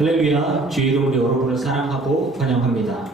할렐루야, 주의 이름으로 여러분을 사랑하고 환영합니다.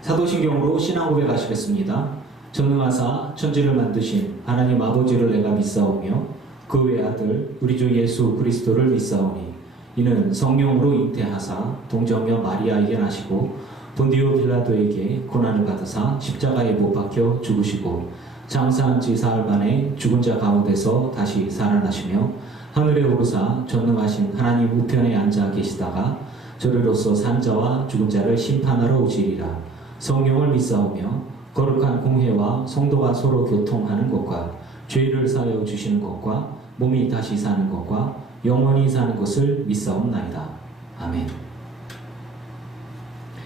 사도신경으로 신앙 고백하시겠습니다. 전능하사 천지를 만드신 하나님 아버지를 내가 믿사오며 그 외 아들 우리 주 예수 그리스도를 믿사오니 이는 성령으로 잉태하사 동정녀 마리아에게 나시고 본디오 빌라도에게 고난을 받으사 십자가에 못 박혀 죽으시고 장사한 지 사흘 만에 죽은 자 가운데서 다시 살아나시며 하늘에 오르사 전능하신 하나님 우편에 앉아 계시다가 저리로서 산 자와 죽은 자를 심판하러 오시리라. 성령을 믿사오며 거룩한 공회와 성도가 서로 교통하는 것과 죄를 사하여 주시는 것과 몸이 다시 사는 것과 영원히 사는 것을 믿사옵나이다. 아멘.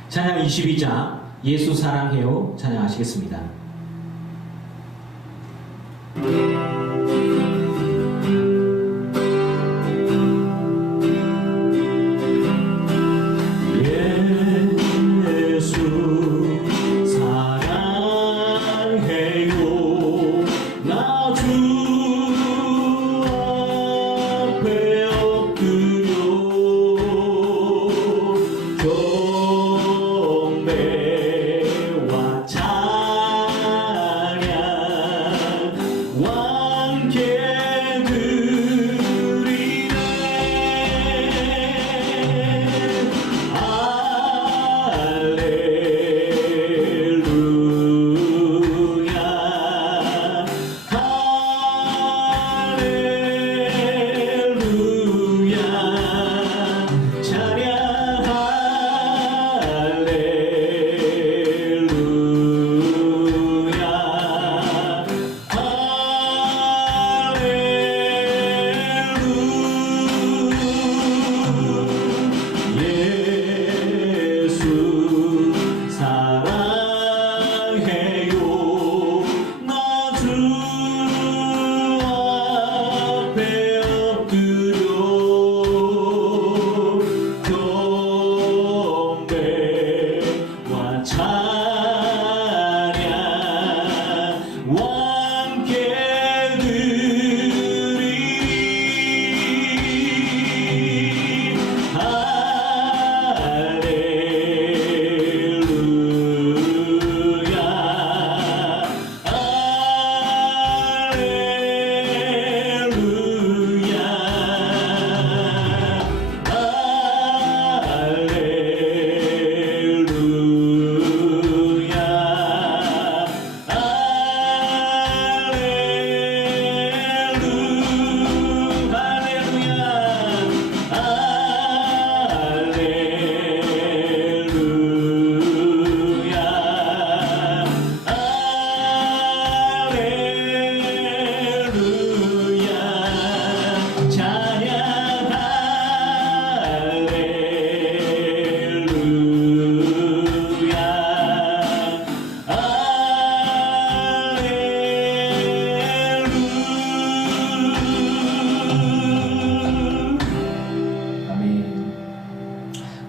찬양 22장 예수 사랑해요 찬양하시겠습니다.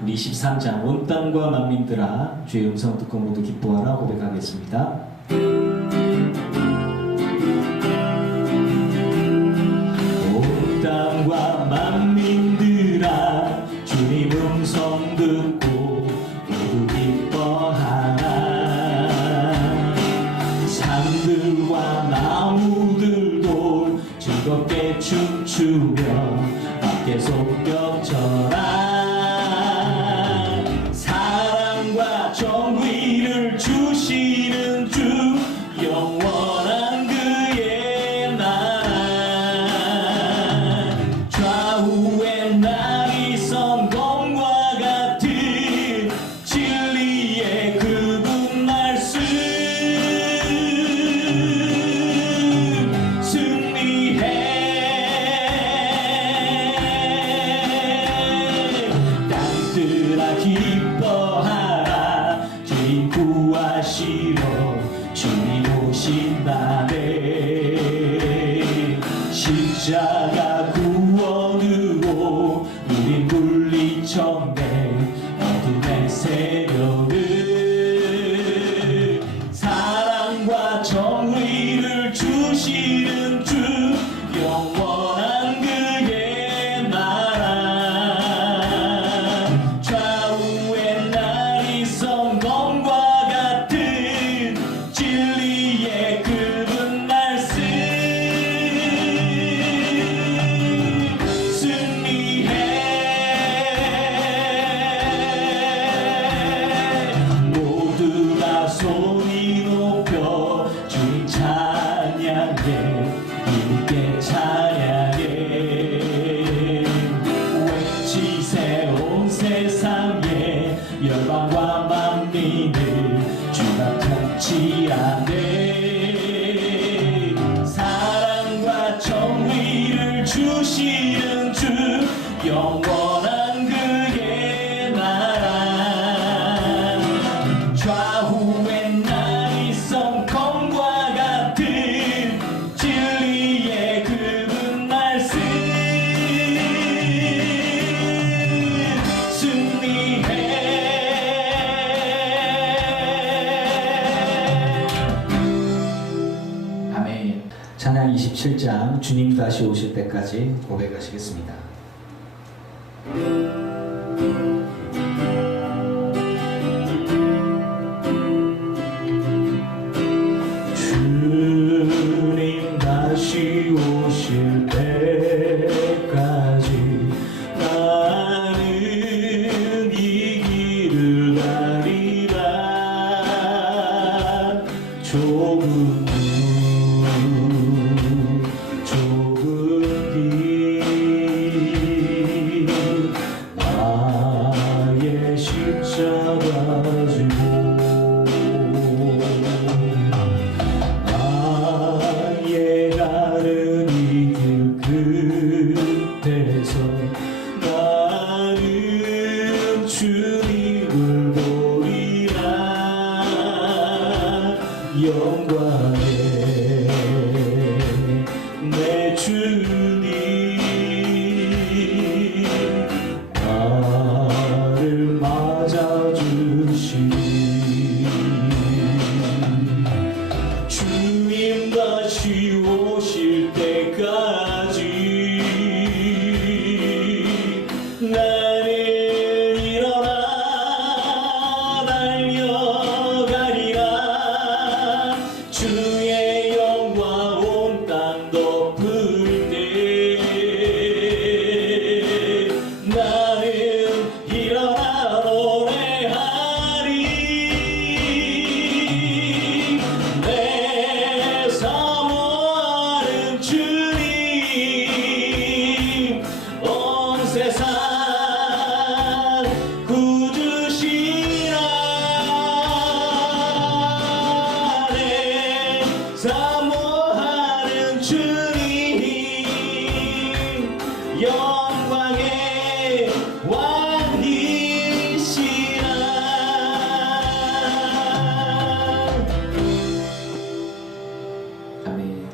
우리 23장 온 땅과 만민들아 주의 음성 듣고 모두 기뻐하라 고백하겠습니다. 온 땅과 만민들아 주님 음성 듣고 모두 기뻐하라. 산들과 나무들도 즐겁게 춤추며 함께 속격쳐라. 정의를 주시는 주 영원한 그의 나라 좌우에 날이 선 검과 같은 진리의 그분 말씀 승리해 땅들아 기뻐하라 구하시러 주님 오신다네. 십자가 구원으로 우린 물리쳤네. 어둠의 세력을 사랑과 정의를 주시는 주 영원한 그의 나라 세상에 열방과 만민을 주가 통치하네. 사랑과 정의를 주시는 주, 영원한 그의 나라. 좌우에 나리성 검과 같은 진리의 그분 말씀, 아멘. 찬양 27장 주님 다시 오실 때까지 고백하시겠습니다. 주님 다시 오실 때까지 나는 이 길을 가리라. 좁은 길 나의 십자가 지고 나의 가는 이 길 끝에서 나는 주님을 보리라. 영광의 내 주님 나를 맞아주시니. 주님 다시 오실 때까지 나는 일어나 달려가리라. 주의 영광 온 땅 덮을 때 나는 일어나 노래하리. 내 사모하는 주님, 온 세상 구주시라. 내 사모하는 주님, 영광의 왕이시라. 아멘.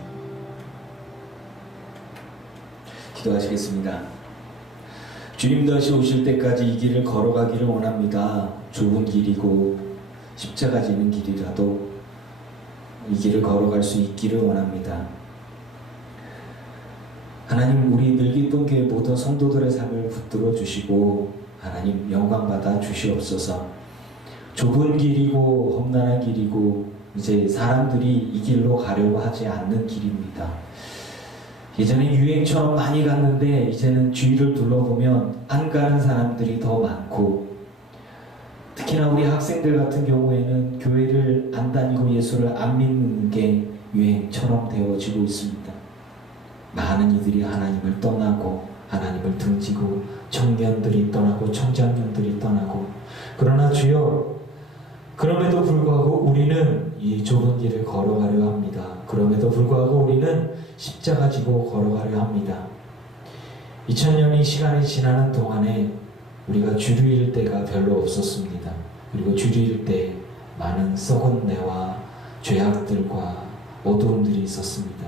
기도하시겠습니다. 주님 다시 오실 때까지 이 길을 걸어가기를 원합니다. 좁은 길이고 십자가 지는 길이라도 이 길을 걸어갈 수 있기를 원합니다. 하나님, 우리 늘기쁨 교회 모든 성도들의 삶을 붙들어 주시고 하나님 영광 받아 주시옵소서. 좁은 길이고 험난한 길이고 이제 사람들이 이 길로 가려고 하지 않는 길입니다. 예전에 유행처럼 많이 갔는데 이제는 주위를 둘러보면 안 가는 사람들이 더 많고, 특히나 우리 학생들 같은 경우에는 교회를 안 다니고 예수를 안 믿는 게 유행처럼 되어지고 있습니다. 많은 이들이 하나님을 떠나고 하나님을 등지고 청년들이 떠나고 청장년들이 떠나고, 그러나 주여, 그럼에도 불구하고 우리는 이 좁은 길을 걸어가려 합니다. 그럼에도 불구하고 우리는 십자가 지고 걸어가려 합니다. 2000년이 시간이 지나는 동안에 우리가 주를 잃을 때가 별로 없었습니다. 그리고 주를 잃을 때 많은 썩은 내와 죄악들과 어두움들이 있었습니다.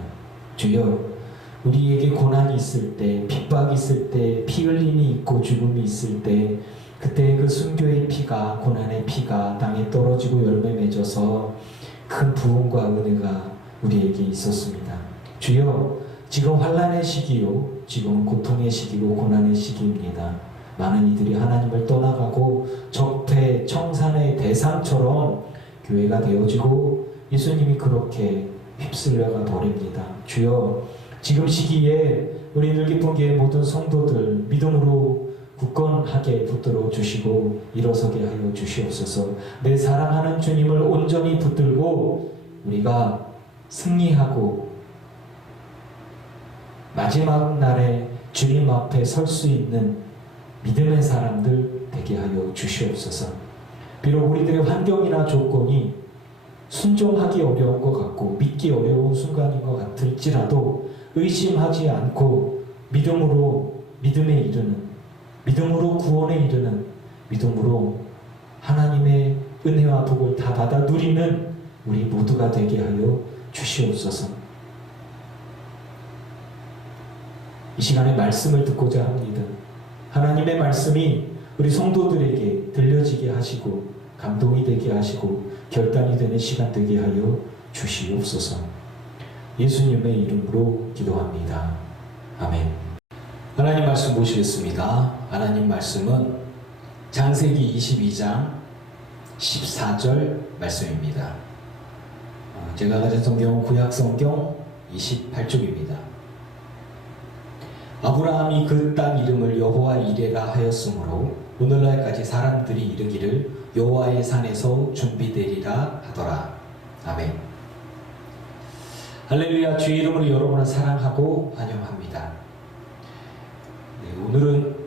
주여, 우리에게 고난이 있을 때, 핍박이 있을 때, 피 흘림이 있고 죽음이 있을 때, 그때 그 순교의 피가, 고난의 피가 땅에 떨어지고 열매 맺어서 큰 부흥과 은혜가 우리에게 있었습니다. 주여, 지금 환난의 시기요, 지금 고통의 시기고 고난의 시기입니다. 많은 이들이 하나님을 떠나가고 적폐 청산의 대상처럼 교회가 되어지고 예수님이 그렇게 휩쓸려가 버립니다. 주여, 지금 시기에 우리 늘기쁨 교회 모든 성도들 믿음으로 굳건하게 붙들어 주시고 일어서게 하여 주시옵소서. 내 사랑하는 주님을 온전히 붙들고 우리가 승리하고 마지막 날에 주님 앞에 설 수 있는 믿음의 사람들 되게 되게 하여 주시옵소서. 비록 우리들의 환경이나 조건이 순종하기 어려운 것 같고 믿기 어려운 순간인 것 같을지라도 의심하지 않고 믿음으로 믿음에 이르는, 믿음으로 구원에 이르는, 믿음으로 하나님의 은혜와 복을 다 받아 누리는 우리 모두가 되게 하여 주시옵소서. 이 시간에 말씀을 듣고자 합니다. 하나님의 말씀이 우리 성도들에게 들려지게 하시고 감동이 되게 하시고 결단이 되는 시간 되게 하여 주시옵소서. 예수님의 이름으로 기도합니다. 아멘. 하나님 말씀 보시겠습니다. 하나님 말씀은 창세기 22장 14절 말씀입니다. 제가 가진 성경은 구약성경 28쪽입니다. 아브라함이 그 땅 이름을 여호와 이레라 하였으므로 오늘날까지 사람들이 이르기를 여호와의 산에서 준비되리라 하더라. 아멘. 할렐루야. 주의 이름으로 여러분을 사랑하고 환영합니다. 네, 오늘은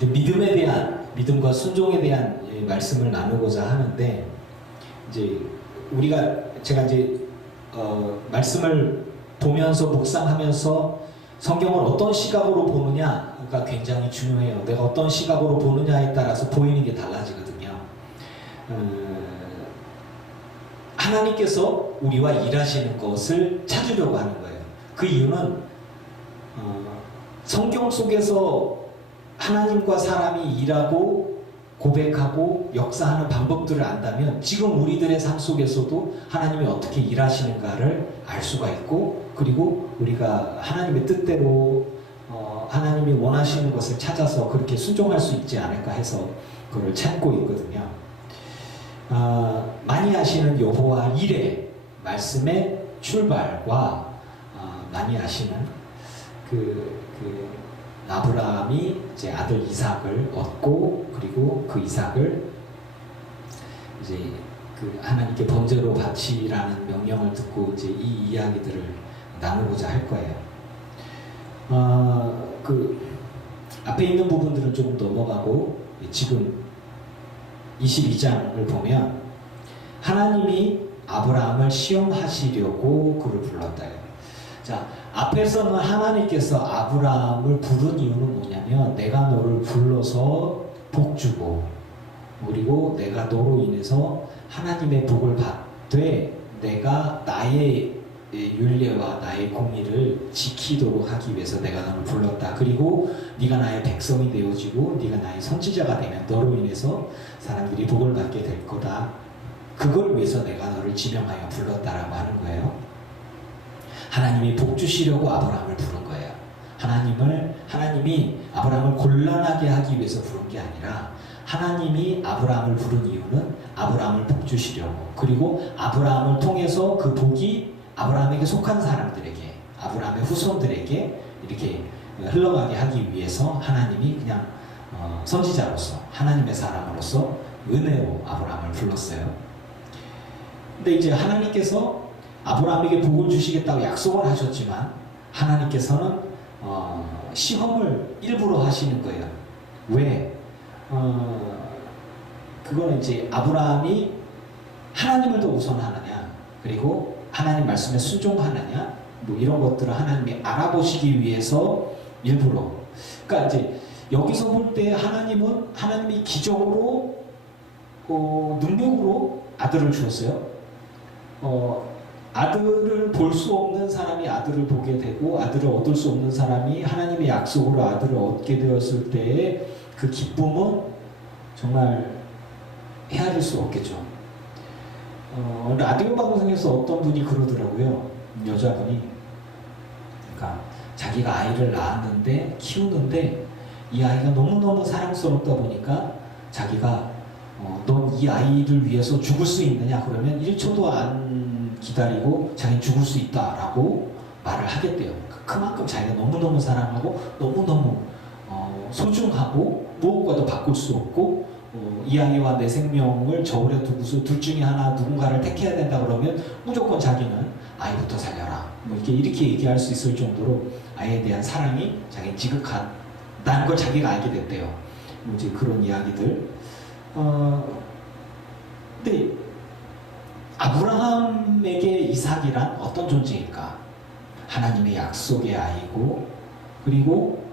믿음에 대한, 믿음과 순종에 대한 말씀을 나누고자 하는데, 이제 제가 이제 말씀을 보면서 묵상하면서 성경을 어떤 시각으로 보느냐가 굉장히 중요해요. 내가 어떤 시각으로 보느냐에 따라서 보이는 게 달라지거든요. 하나님께서 우리와 일하시는 것을 찾으려고 하는 거예요. 그 이유는 성경 속에서 하나님과 사람이 일하고 고백하고 역사하는 방법들을 안다면 지금 우리들의 삶 속에서도 하나님이 어떻게 일하시는가를 알 수가 있고, 그리고 우리가 하나님의 뜻대로 하나님이 원하시는 것을 찾아서 그렇게 순종할 수 있지 않을까 해서 그걸 찾고 있거든요. 많이 아시는 여호와 이레 말씀의 출발과 많이 아시는 아브라함이 이제 아들 이삭을 얻고, 그리고 그 이삭을 이제 하나님께 번제로 바치라는 명령을 듣고 이제 이 이야기들을 나누고자 할 거예요. 앞에 있는 부분들은 조금 넘어가고 지금 22장을 보면 하나님이 아브라함을 시험하시려고 그를 불렀다요. 자, 앞에서는 하나님께서 아브라함을 부른 이유는 뭐냐면 내가 너를 불러서 복 주고, 그리고 내가 너로 인해서 하나님의 복을 받되 내가 나의 율례와 나의 공의를 지키도록 하기 위해서 내가 너를 불렀다. 그리고 네가 나의 백성이 되어지고 네가 나의 선지자가 되면 너로 인해서 사람들이 복을 받게 될 거다. 그걸 위해서 내가 너를 지명하여 불렀다라고 하는 거예요. 하나님이 복 주시려고 아브라함을 부른 거예요. 하나님이 아브라함을 곤란하게 하기 위해서 부른 게 아니라, 하나님이 아브라함을 부른 이유는 아브라함을 복 주시려고, 그리고 아브라함을 통해서 그 복이 아브라함에게 속한 사람들에게, 아브라함의 후손들에게 이렇게 흘러가게 하기 위해서 하나님이 그냥 선지자로서, 하나님의 사람으로서 은혜로 아브라함을 불렀어요. 근데 이제 하나님께서 아브라함에게 복을 주시겠다고 약속을 하셨지만 하나님께서는 시험을 일부러 하시는 거예요. 왜? 그거는 이제 아브라함이 하나님을 더 우선하느냐, 그리고 하나님 말씀에 순종하느냐, 뭐 이런 것들을 하나님이 알아보시기 위해서 일부러. 그러니까 이제 여기서 볼 때 하나님이 기적으로 능력으로 아들을 주었어요. 아들을 볼 수 없는 사람이 아들을 보게 되고, 아들을 얻을 수 없는 사람이 하나님의 약속으로 아들을 얻게 되었을 때의 그 기쁨은 정말 헤아릴 수 없겠죠. 라디오 방송에서 어떤 분이 그러더라고요. 여자분이, 그러니까 자기가 아이를 낳았는데 키우는데 이 아이가 너무너무 사랑스럽다 보니까 자기가 넌 이 아이를 위해서 죽을 수 있느냐 그러면 1초도 안 기다리고 자기는 죽을 수 있다라고 말을 하겠대요. 그만큼 자기가 너무너무 사랑하고 너무너무 소중하고 무엇과도 바꿀 수 없고 이 아이와 내 생명을 저울에 두고서 둘 중에 하나 누군가를 택해야 된다 그러면 무조건 자기는 아이부터 살려라. 뭐 이렇게 얘기할 수 있을 정도로 아이에 대한 사랑이 자기 지극하다는 걸 자기가 알게 됐대요. 뭐 이제 그런 이야기들. 근데 아브라함에게 이삭이란 어떤 존재일까? 하나님의 약속의 아이고, 그리고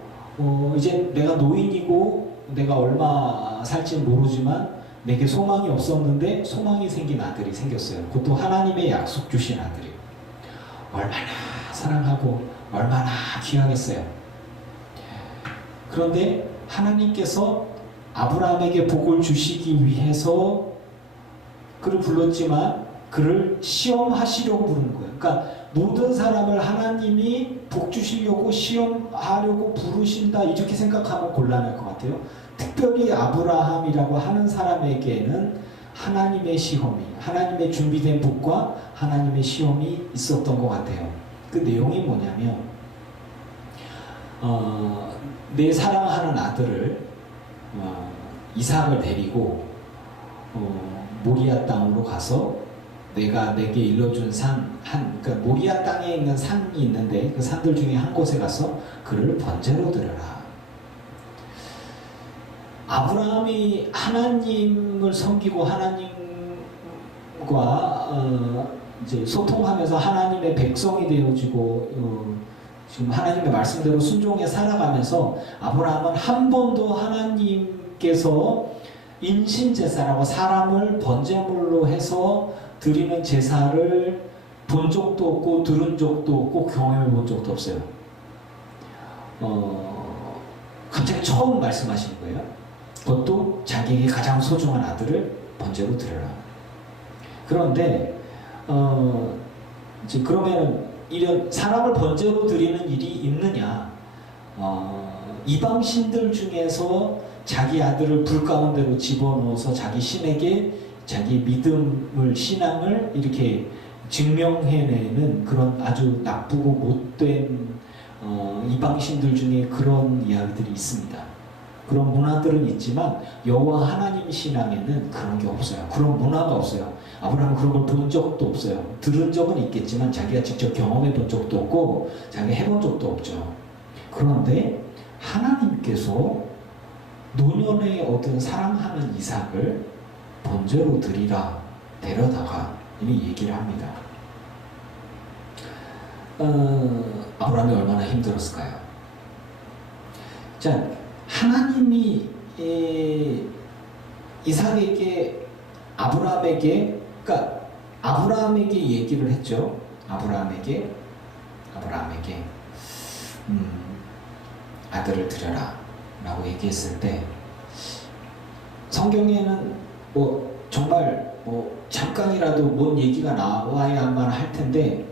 이제 내가 노인이고 내가 얼마 살지 모르지만 내게 소망이 없었는데 소망이 생긴 아들이 생겼어요. 그것도 하나님의 약속 주신 아들이. 얼마나 사랑하고 얼마나 귀하겠어요. 그런데 하나님께서 아브라함에게 복을 주시기 위해서 그를 불렀지만 그를 시험하시려고 부르는 거예요. 그러니까 모든 사람을 하나님이 복 주시려고 시험하려고 부르신다 이렇게 생각하면 곤란할 것 같아요. 특별히 아브라함이라고 하는 사람에게는 하나님의 시험이, 하나님의 준비된 복과 하나님의 시험이 있었던 것 같아요. 그 내용이 뭐냐면 내 사랑하는 아들을 이삭을 데리고 모리아 땅으로 가서 내가 내게 일러준 그러니까 모리아 땅에 있는 산이 있는데 그 산들 중에 한 곳에 가서 그를 번제로 드려라. 아브라함이 하나님을 섬기고 하나님과 이제 소통하면서 하나님의 백성이 되어지고 지금 하나님의 말씀대로 순종해 살아가면서 아브라함은 한 번도 하나님께서 인신제사라고 사람을 번제물로 해서 드리는 제사를 본 적도 없고 들은 적도 없고 경험해 본 적도 없어요. 갑자기 처음 말씀하시는 거예요. 그것도 자기에게 가장 소중한 아들을 번제로 드려라. 그런데 이제 그러면 이런 사람을 번제로 드리는 일이 있느냐? 이방 신들 중에서 자기 아들을 불 가운데로 집어넣어서 자기 신에게 자기 믿음을 신앙을 이렇게 증명해내는 그런 아주 나쁘고 못된 이방 신들 중에 그런 이야기들이 있습니다. 그런 문화들은 있지만 여호와 하나님 신앙에는 그런 게 없어요. 그런 문화가 없어요. 아브라함은 그런 걸 본 적도 없어요. 들은 적은 있겠지만 자기가 직접 경험해 본 적도 없고 자기가 해본 적도 없죠. 그런데 하나님께서 노년에 얻은 사랑하는 이삭을 번제로 드리라 데려다가 이미 얘기를 합니다. 아브라함이 얼마나 힘들었을까요? 자, 하나님이 이삭에게 아브라함에게 그러니까 아브라함에게 얘기를 했죠. 아브라함에게 아들을 드려라 라고 얘기했을 때 성경에는 뭐 정말 뭐 잠깐이라도 뭔 얘기가 나와야만 할 텐데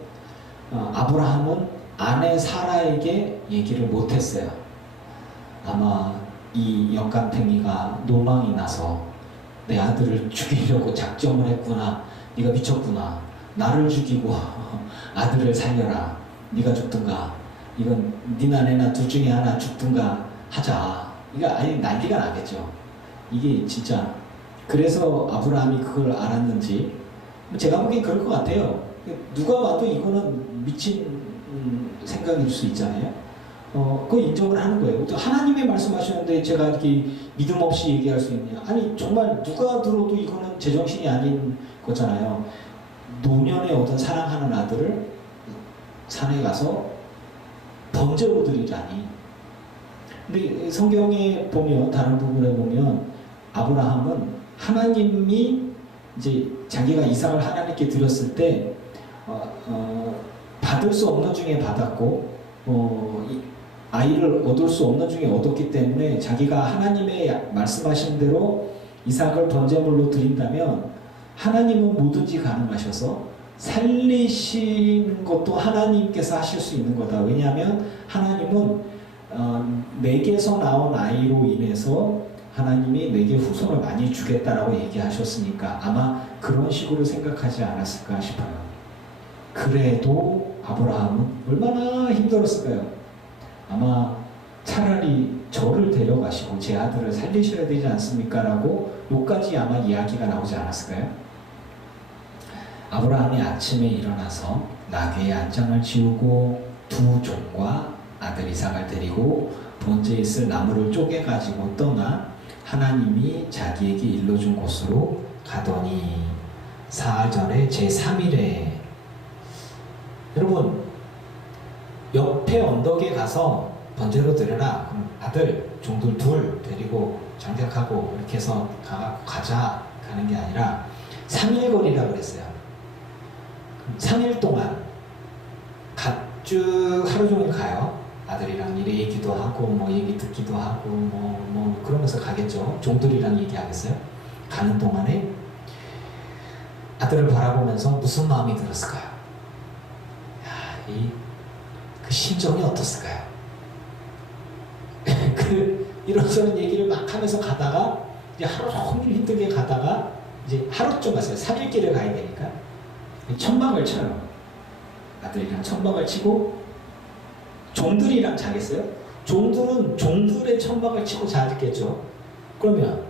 아브라함은 아내 사라에게 얘기를 못했어요. 아마 이 영감탱이가 노망이 나서 내 아들을 죽이려고 작정을 했구나. 네가 미쳤구나. 나를 죽이고 아들을 살려라. 네가 죽든가. 이건 니나 내나 둘 중에 하나 죽든가 하자. 이거 아예 난리가 나겠죠. 이게 진짜 그래서 아브라함이 그걸 알았는지 제가 보기엔 그럴 것 같아요. 누가 봐도 이거는 미친 생각일 수 있잖아요. 그거 인정을 하는 거예요. 또 하나님의 말씀하시는데 제가 이렇게 믿음 없이 얘기할 수 있냐? 아니 정말 누가 들어도 이거는 제정신이 아닌 거잖아요. 노년에 얻은 사랑하는 아들을 산에 가서 번제로 드리자니. 근데 성경에 보면 다른 부분에 보면 아브라함은 하나님이 이제 자기가 이삭을 하나님께 드렸을 때 받을 수 없는 중에 받았고 아이를 얻을 수 없는 중에 얻었기 때문에 자기가 하나님의 말씀하신 대로 이삭을 번제물로 드린다면 하나님은 뭐든지 가능하셔서 살리시는 것도 하나님께서 하실 수 있는 거다. 왜냐하면 하나님은 내게서 나온 아이로 인해서 하나님이 내게 후손을 많이 주겠다라고 얘기하셨으니까 아마 그런 식으로 생각하지 않았을까 싶어요. 그래도 아브라함은 얼마나 힘들었을까요? 아마 차라리 저 저를 데려가시고 제 아들을 살리셔야 되지 않습니까? 라고 요까지 아마 이야기가 나오지 않았을까요? 아브라함이 아침에 일어나서 나귀의 안장을 지우고 두 종과 아들 이삭을 데리고 번제에 쓸 나무를 쪼개가지고 떠나 하나님이 자기에게 일러준 곳으로 가더니 사흘전에 제3일에 여러분 옆에 언덕에 가서 번제로 드려라. 그럼 아들 종들 둘 데리고 장작하고 이렇게 해서 가자 가는 게 아니라 3일 거리라고 그랬어요. 3일 동안 쭉 하루 종일 가요. 아들이랑 이래 얘기도 하고 뭐 얘기 듣기도 하고 뭐 그러면서 가겠죠. 종들이랑 얘기하겠어요. 가는 동안에 아들을 바라보면서 무슨 마음이 들었을까요? 그 심정이 어떻을까요? 이런저런 얘기를 막 하면서 가다가 이제 하루 종일 힘들게 가다가 이제 하루쯤 갔어요. 3일길을 가야 되니까 천막을 쳐요. 아들이랑 천막을 치고 종들이랑 자겠어요? 종들은 종들의 천막을 치고 자겠죠. 그러면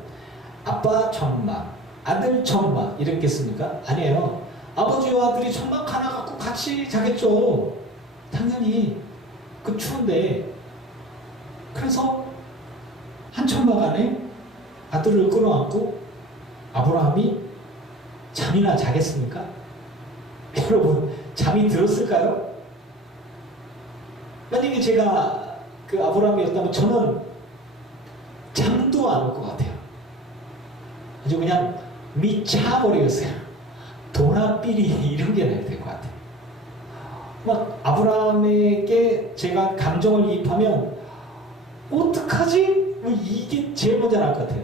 아빠 천막, 아들 천막 이랬겠습니까? 아니에요. 아버지와 아들이 천막 하나 갖고 같이 자겠죠. 당연히 그 추운데. 그래서 한 천막 안에 아들을 끌어안고 아브라함이 잠이나 자겠습니까? 여러분 잠이 들었을까요? 만약에 제가 그 아브라함이었다면 저는 잠도 안 올 것 같아요. 아주 그냥 미쳐버리겠어요. 도나삐리 이런 게 나야 될 것 같아요. 막 아브라함에게 제가 감정을 이입하면 어떡하지? 뭐 이게 제일 먼저 나올 것 같아요.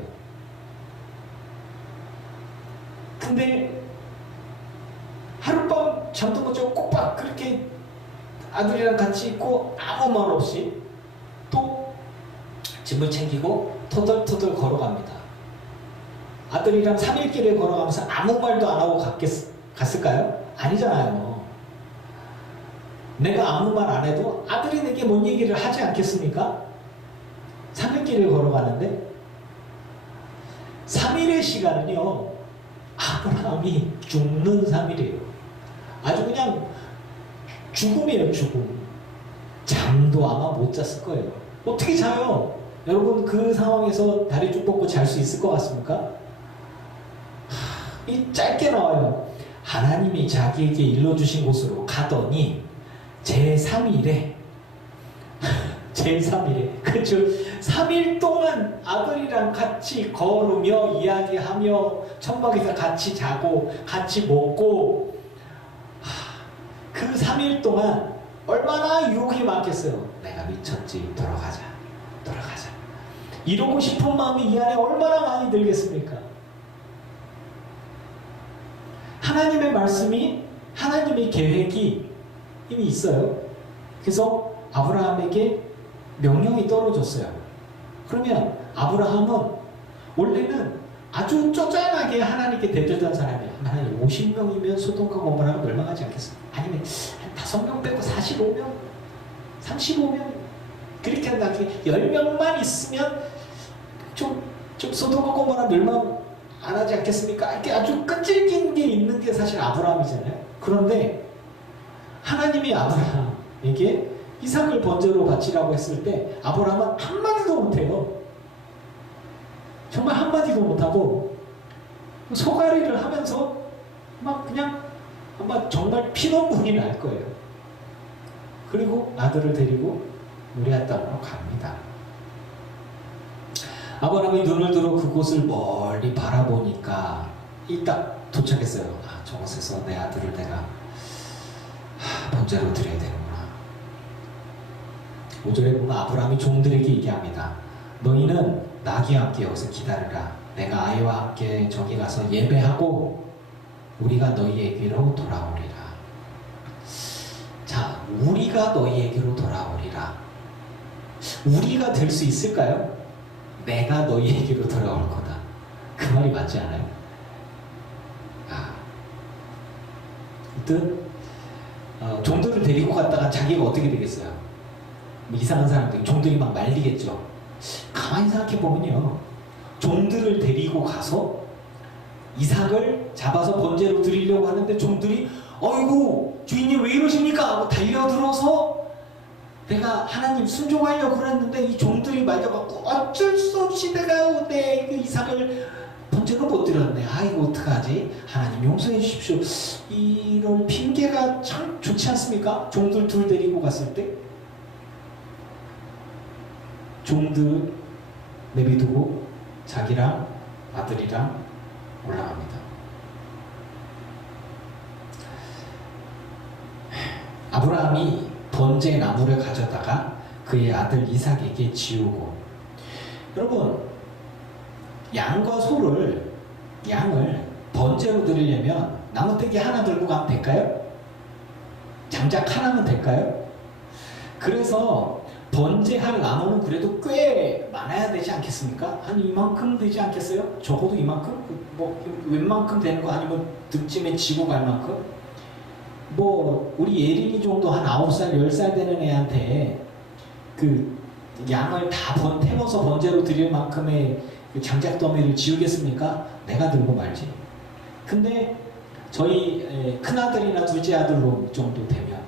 근데 하룻밤 잠도 못 자고 꼬박 그렇게 아들이랑 같이 있고 아무 말 없이 또 짐을 챙기고 터덜터덜 걸어갑니다. 아들이랑 3일길을 걸어가면서 아무 말도 안 하고 갔을까요? 아니잖아요. 내가 아무 말 안 해도 아들이 내게 뭔 얘기를 하지 않겠습니까? 3일길을 걸어가는데 3일의 시간은요 아브라함이 죽는 3일이에요. 아주 그냥 죽음이에요. 죽음. 잠도 아마 못 잤을 거예요. 어떻게 자요? 여러분 그 상황에서 다리 쭉 뻗고 잘 수 있을 것 같습니까? 이 짧게 나와요. 하나님이 자기에게 일러주신 곳으로 가더니 제3일에 제3일에 그렇죠. 3일 동안 아들이랑 같이 걸으며 이야기하며 천막에서 같이 자고 같이 먹고 그 3일 동안 얼마나 유혹이 많겠어요. 내가 미쳤지. 돌아가자. 이러고 싶은 마음이 이 안에 얼마나 많이 들겠습니까? 하나님의 말씀이 하나님의 계획이 이미 있어요. 그래서 아브라함에게 명령이 떨어졌어요. 그러면 아브라함은 원래는 아주 쪼잔하게 하나님께 대들던 사람이에요. 하나님 50명이면 소돔과 고모라가 멸망하지 않겠습니까? 아니면 한 5명 빼고 45명? 35명? 그렇게 한 나중에 10명만 있으면 좀 소돔과 고모라 멸망 안 하지 않겠습니까? 이렇게 아주 끈질긴 게 있는 게 사실 아브라함이잖아요. 그런데 하나님이 아브라함에게 이삭을 번제로 바치라고 했을 때 아브라함은 한마디도 못해요. 정말 한마디도 못하고 소가리를 하면서 막 그냥 아마 정말 피눈물이 날 거예요. 그리고 아들을 데리고 모리아 땅으로 갑니다. 아브라함이 눈을 들어 그곳을 멀리 바라보니까 딱 도착했어요. 저곳에서 내 아들을 내가 번제로 드려야 되는구나. 5절에 보면 아브라함이 종들에게 얘기합니다. 너희는 나귀와 함께 여기서 기다리라. 내가 아이와 함께 저기 가서 예배하고 우리가 너희에게로 돌아오리라. 자, 우리가 너희에게로 돌아오리라. 우리가 될 수 있을까요? 내가 너희에게로 돌아올 거다. 그 말이 맞지 않아요? 종들을 데리고 갔다가 자기가 어떻게 되겠어요? 이상한 사람들, 종들이 막 말리겠죠. 가만히 생각해 보면요, 종들을 데리고 가서 이삭을 잡아서 번제로 드리려고 하는데 종들이 어이구 주인님 왜 이러십니까? 하고 달려들어서 내가 하나님 순종하려고 그랬는데 이 종들이 말려갖고 어쩔 수 없이 내가 내 이삭을 번제로 못 드렸네. 아이고 어떡하지? 하나님 용서해 주십시오. 이런 핑계가 참 좋지 않습니까? 종들 둘 데리고 갔을 때 종들 내비두고 자기랑 아들이랑 올라갑니다. 아브라함이 번제 나무를 가져다가 그의 아들 이삭에게 지우고, 여러분 양과 소를 양을 번제로 드리려면 나무떼기 하나 들고 가면 될까요? 장작 하나면 될까요? 그래서 번제할 나무는 그래도 꽤 많아야 되지 않겠습니까? 한 이만큼 되지 않겠어요? 적어도 이만큼? 뭐 웬만큼 되는 거 아니면 득짐에 지고 갈 만큼? 뭐 우리 예린이 정도 한 9살, 10살 되는 애한테 그 양을 다 태워서 번제로 드릴 만큼의 그 장작 더미를 지우겠습니까? 내가 들고 말지. 근데 저희 큰아들이나 둘째 아들로 정도 되면,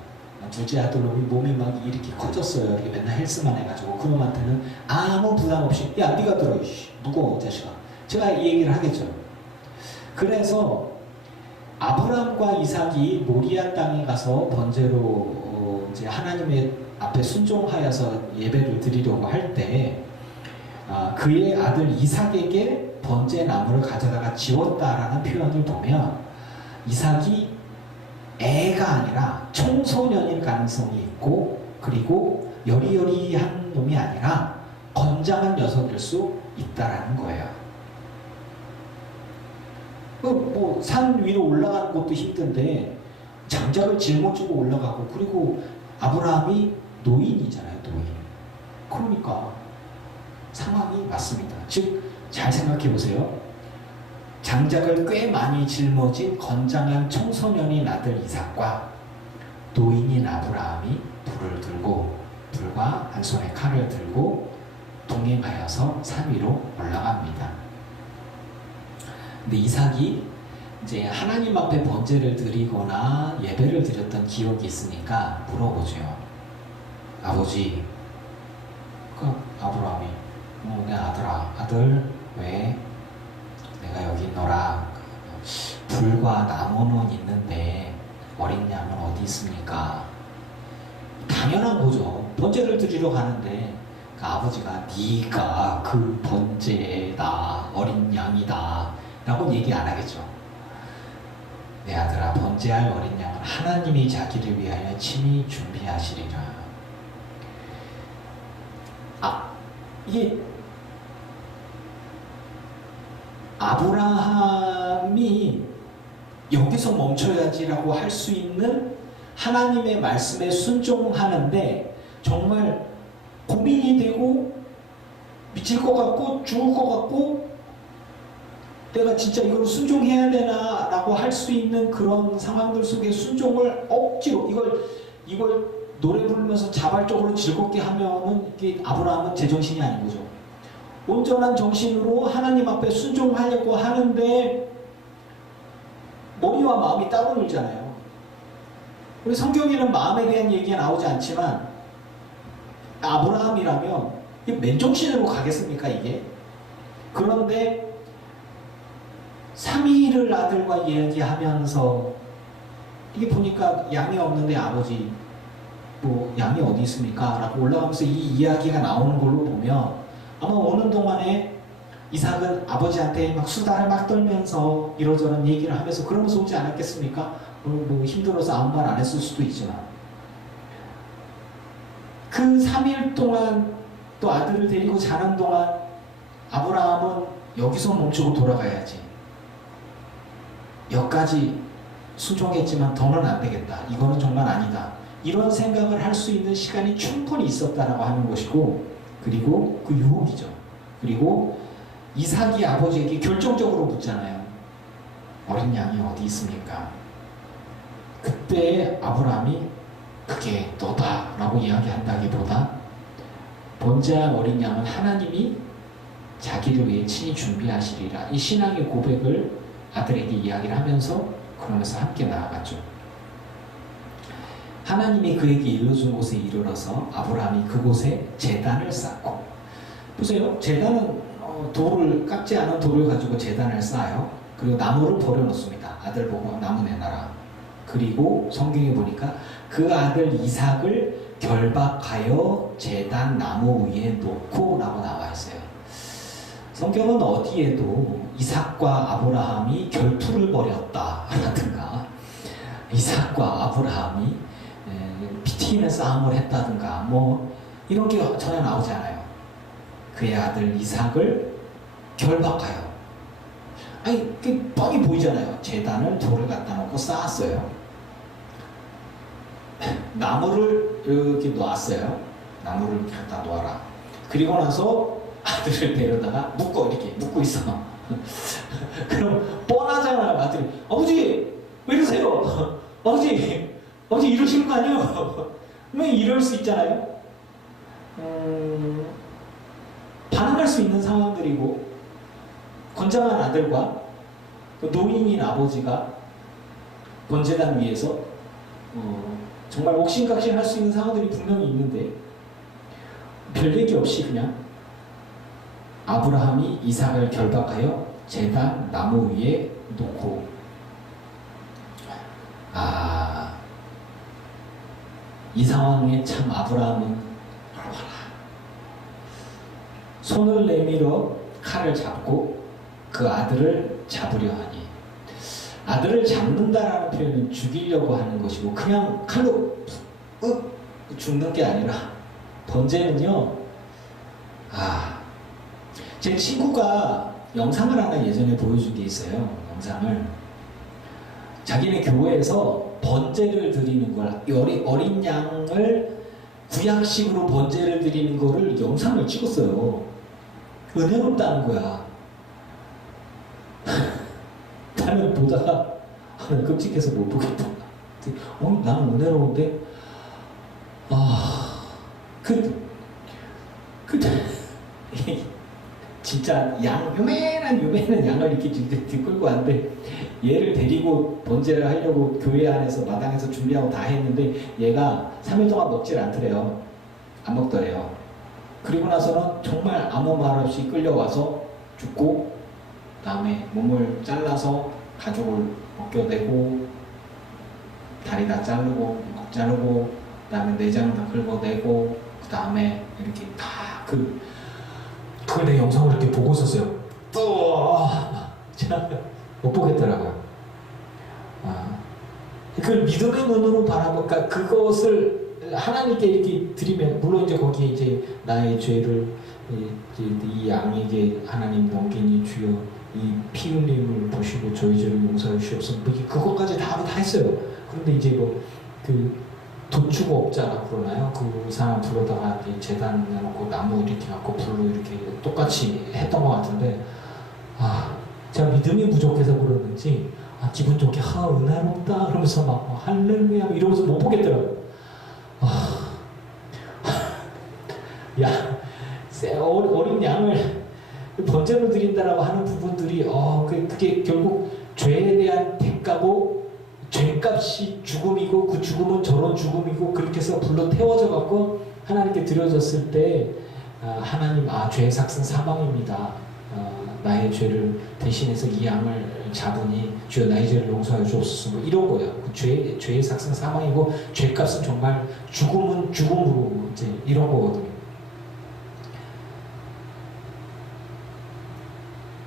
둘째 아들놈이 몸이 막 이렇게 커졌어요. 이렇게 맨날 헬스만 해가지고 그놈한테는 아무 부담 없이 야 네가 들어 이씨 무거워 자식아, 제가 이 얘기를 하겠죠. 그래서 아브람과 이삭이 모리아 땅에 가서 번제로 이제 하나님의 앞에 순종하여서 예배를 드리려고 할 때 그의 아들 이삭에게 번제 나무를 가져다가 지웠다라는 표현을 보면 이삭이 애가 아니라 청소년일 가능성이 있고, 그리고 여리여리한 놈이 아니라 건장한 녀석일 수 있다라는 거예요. 뭐 산 위로 올라가는 것도 힘든데 장작을 짊어지고 올라가고, 그리고 아브라함이 노인이잖아요, 노인. 그러니까 상황이 맞습니다. 즉 잘 생각해 보세요. 장작을 꽤 많이 짊어진 건장한 청소년인 아들 이삭과 노인인 아브라함이 불을 들고, 불과 한 손에 칼을 들고 동행하여서 산 위로 올라갑니다. 근데 이삭이 이제 하나님 앞에 번제를 드리거나 예배를 드렸던 기억이 있으니까 물어보죠. 아버지, 아브라함이 내 아들아, 아들 왜 내가 여기 있노라. 불과 나무는 있는데 어린 양은 어디 있습니까? 당연한 거죠. 번제를 드리러 가는데 그 아버지가 네가 그 번제다, 어린 양이다 라고 얘기 안 하겠죠. 내 아들아, 번제할 어린 양은 하나님이 자기를 위하여 친히 준비하시리라. 이게 아브라함이 여기서 멈춰야지라고 할 수 있는 하나님의 말씀에 순종하는데 정말 고민이 되고 미칠 것 같고 죽을 것 같고 내가 진짜 이걸 순종해야 되나 라고 할 수 있는 그런 상황들 속에 순종을 억지로 이걸 노래 부르면서 자발적으로 즐겁게 하면은 이게 아브라함은 제정신이 아닌 거죠. 온전한 정신으로 하나님 앞에 순종하려고 하는데 머리와 마음이 따로 놀잖아요. 우리 성경에는 마음에 대한 얘기가 나오지 않지만 아브라함이라면 맨정신으로 가겠습니까 이게? 그런데 3일을 아들과 이야기하면서 이게 보니까 양이 없는데 아버지 뭐 양이 어디 있습니까? 라고 올라가면서 이 이야기가 나오는 걸로 보면 아마 오는 동안에 이삭은 아버지한테 막 수다를 막 떨면서 이러저런 얘기를 하면서 그러면서 오지 않았겠습니까? 뭐 힘들어서 아무 말 안 했을 수도 있지만 그 3일 동안 또 아들을 데리고 자는 동안 아브라함은 여기서 멈추고 돌아가야지. 여기까지 순종했지만 더는 안 되겠다. 이거는 정말 아니다. 이런 생각을 할 수 있는 시간이 충분히 있었다라고 하는 것이고, 그리고 그 유혹이죠. 그리고 이삭이 아버지에게 결정적으로 묻잖아요. 어린 양이 어디 있습니까? 그때 아브라함이 그게 너다 라고 이야기한다기보다 번제한 어린 양은 하나님이 자기를 위해 친히 준비하시리라. 이 신앙의 고백을 아들에게 이야기를 하면서 그러면서 함께 나아갔죠. 하나님이 그에게 일러준 곳에 이르러서 아브라함이 그곳에 제단을 쌓고, 보세요. 제단은 돌을 깎지 않은 돌을 가지고 제단을 쌓아요. 그리고 나무를 버려놓습니다. 아들 보고 나무 내놔라. 그리고 성경에 보니까 그 아들 이삭을 결박하여 제단 나무 위에 놓고 라고 나와 있어요. 성경은 어디에도 이삭과 아브라함이 결투를 벌였다 라든가 이삭과 아브라함이 피 튀기는 싸움을 했다든가 뭐 이런 게 전혀 나오지 않아요. 그의 아들 이삭을 결박하여, 아니 그 뻔히 보이잖아요. 제단을 돌을 갖다 놓고 쌓았어요. 나무를 이렇게 놓았어요. 나무를 이렇게 갖다 놓아라. 그리고 나서 아들을 데려다가 이렇게 묶고 있어. 그럼 뻔하잖아요. 아들이 아버지 왜 이러세요? 아버지 이러시는 거 아니에요? 왜 이럴 수 있잖아요. 반항할 수 있는 상황들이고, 건장한 아들과 노인인 아버지가 번제단 위에서 정말 옥신각신 할 수 있는 상황들이 분명히 있는데, 별 얘기 없이 그냥 아브라함이 이삭을 결박하여 제단 나무 위에 놓고, 이 상황에 참 아브라함은 손을 내밀어 칼을 잡고 그 아들을 잡으려 하니, 아들을 잡는다라는 표현은 죽이려고 하는 것이고 그냥 칼로 죽는 게 아니라, 번제는요, 제 친구가 영상을 하나 예전에 보여준 게 있어요. 영상을 자기네 교회에서 번제를 드리는 걸, 어린 양을 구약식으로 번제를 드리는 거를 영상을 찍었어요. 은혜롭다는 거야. 나는 보다가 끔찍해서 못 보겠다. 나는 은혜로운데, 진짜 요맨한 양을 이렇게 끌고 왔는데, 얘를 데리고 번제를 하려고 교회 안에서 마당에서 준비하고 다 했는데 얘가 3일 동안 먹질 않더래요. 안 먹더래요. 그리고 나서는 정말 아무 말 없이 끌려와서 죽고, 다음에 몸을 잘라서 가죽을 벗겨내고, 다리 다 자르고, 목 자르고, 그 다음에 내장 다 긁어내고, 그 다음에 이렇게 다 그걸 내 영상을 이렇게 보고 있었어요. 못 보겠더라고요. 그 믿음의 눈으로 바라보니까 그것을 하나님께 이렇게 드리면, 물론 이제 거기에 이제 나의 죄를 이 양에게 하나님 넘기니 주여 이 피 흘림을 보시고 저희 죄를 용서해 주시옵소서, 그것까지 다 했어요. 그런데 이제 그 도축업자라고 그러나요? 그 사람 불러다가 제단 내놓고 나무 이렇게 갖고 불로 이렇게 똑같이 했던 것 같은데, 제가 믿음이 부족해서 그러는지 기분 좋게 은혜롭다 그러면서 막 할렐루야 이러면서 못 보겠더라고요. 어린 양을 번제로 드린다라고 하는 부분들이 그게 결국 죄에 대한 대가고, 죄값이 죽음이고, 그 죽음은 저런 죽음이고, 그렇게 해서 불로 태워져 갖고 하나님께 드려졌을 때 하나님 죄의 삭은 사망입니다. 나의 죄를 대신해서 이 양을 잡으니 주여 나의 죄를 용서하여 주옵소서, 이런 거예요. 그 죄의 삭은 사망이고, 죄값은 정말 죽음은 죽음으로 이제 이런 거거든요.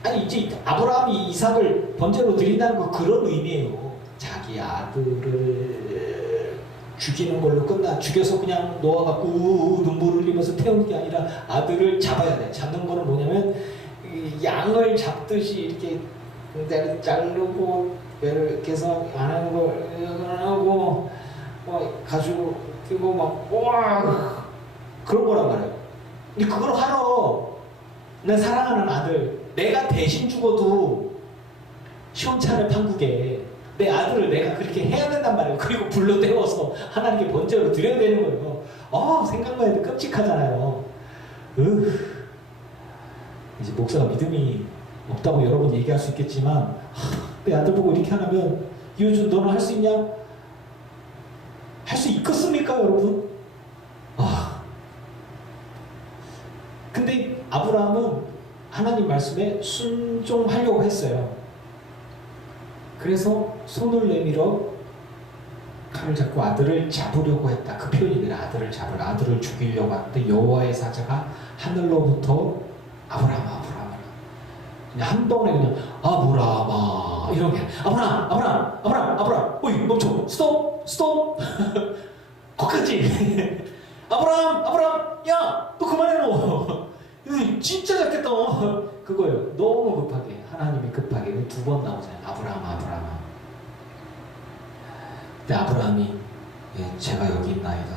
아니 이제 아브라함이 이삭을 번제로 드린다는 거 그런 의미예요. 자기 아들을 죽이는 걸로 죽여서 그냥 놓아갖고 눈물 흘리면서 태우는 게 아니라 아들을 잡아야 돼. 잡는 거는 뭐냐면 양을 잡듯이 이렇게 자르고 이렇게 해서 안 하는 걸 하고 가지고 그리고 막 그런 거란 말이에요. 근데 그걸 하러 내 사랑하는 아들, 내가 대신 죽어도 시원찮을 판국에 내 아들을 내가 그렇게 해야 된단 말이에요. 그리고 불로 태워서 하나님께 번제로 드려야 되는 거예요. 생각만 해도 끔찍하잖아요. 이제 목사가 믿음이 없다고 여러분 얘기할 수 있겠지만 내 아들 보고 이렇게 하면 이효준 너는 할 수 있냐? 할 수 있겠습니까 여러분? 근데 아브라함은 하나님 말씀에 순종하려고 했어요. 그래서 손을 내밀어 칼을 잡고 아들을 잡으려고 했다. 그 표현입니다. 아들을 죽이려고 하는데 여호와의 사자가 하늘로부터 아브라함 그냥 한 번에 그냥 아브라함아 이렇게 아브라함 어이 멈춰 스톱 거기까지 아브라함 야 너 그만해놓어 진짜 작겠다 그거예요. 너무 급하게 하나님이 급하게 두 번 나오잖아요. 아브라함 근데 아브라함이 제가 여기 있나이다.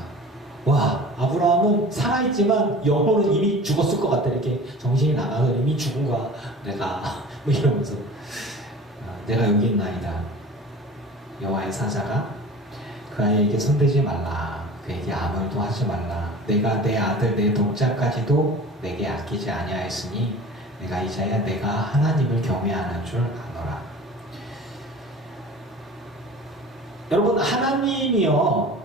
와 아브라함은 살아있지만 영혼은 이미 죽었을 것 같다. 이렇게 정신이 나가서 이미 죽은 거야 내가 뭐 이러면서 내가 여기 있나이다. 여호와의 사자가 그 아이에게 손대지 말라. 그에게 아무 일도 하지 말라. 내가 내 아들 내 독자까지도 내게 아끼지 아니하였으니 내가 이제야 내가 하나님을 경외하는 줄 아노라. 여러분 하나님이요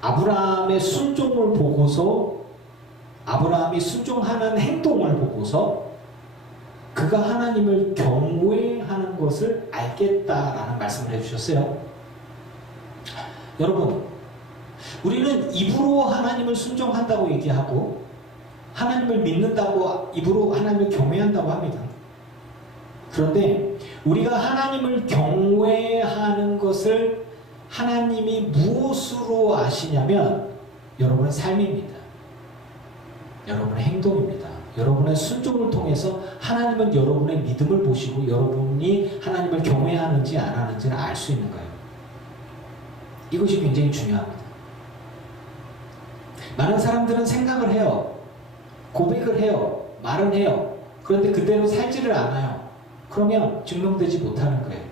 아브라함의 순종을 보고서 아브라함이 순종하는 행동을 보고서 그가 하나님을 경외하는 것을 알겠다라는 말씀을 해주셨어요. 여러분 우리는 입으로 하나님을 순종한다고 얘기하고 하나님을 믿는다고 입으로 하나님을 경외한다고 합니다. 그런데 우리가 하나님을 경외하는 것을 하나님이 무엇으로 아시냐면 여러분의 삶입니다. 여러분의 행동입니다. 여러분의 순종을 통해서 하나님은 여러분의 믿음을 보시고 여러분이 하나님을 경외하는지 안 하는지를 알 수 있는 거예요. 이것이 굉장히 중요합니다. 많은 사람들은 생각을 해요. 고백을 해요. 말은 해요. 그런데 그대로 살지를 않아요. 그러면 증명되지 못하는 거예요.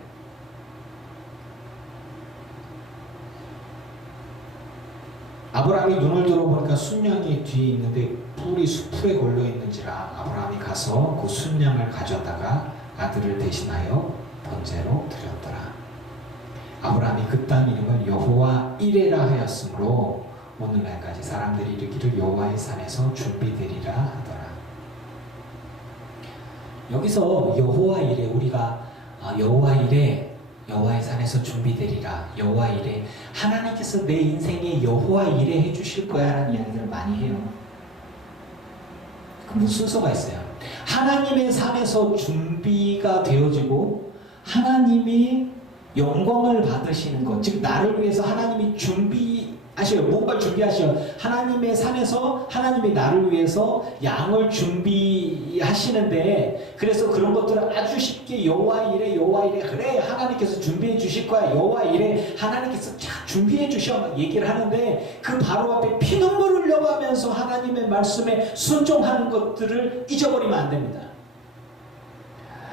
아브라함이 눈을 들어보니까 순양이 뒤에 있는데 뿔이 수풀에 걸려 있는지라 아브라함이 가서 그 순양을 가져다가 아들을 대신하여 번제로 드렸더라. 아브라함이 그 땅 이름을 여호와 이레라 하였으므로 오늘날까지 사람들이 이르기를 여호와의 산에서 준비되리라 하더라. 여기서 여호와 이레 우리가 여호와 이레 여호와의 산에서 준비되리라 여호와 이레 하나님께서 내 인생에 여호와 이레 해주실 거야 라는 이야기를 많이 해요. 그 순서가 있어요. 하나님의 산에서 준비가 되어지고 하나님이 영광을 받으시는 것, 즉 나를 위해서 하나님이 준비하셔요. 뭔가 준비하셔요. 하나님의 산에서 하나님이 나를 위해서 양을 준비하시는데 그래서 그런 것들을 아주 쉽게 여호와 이레 그래 하나님께서 준비해 주실 거야 여호와 이레 하나님께서 자 준비해 주셔 막 얘기를 하는데 그 바로 앞에 피눈물 흘려가면서 하나님의 말씀에 순종하는 것들을 잊어버리면 안 됩니다.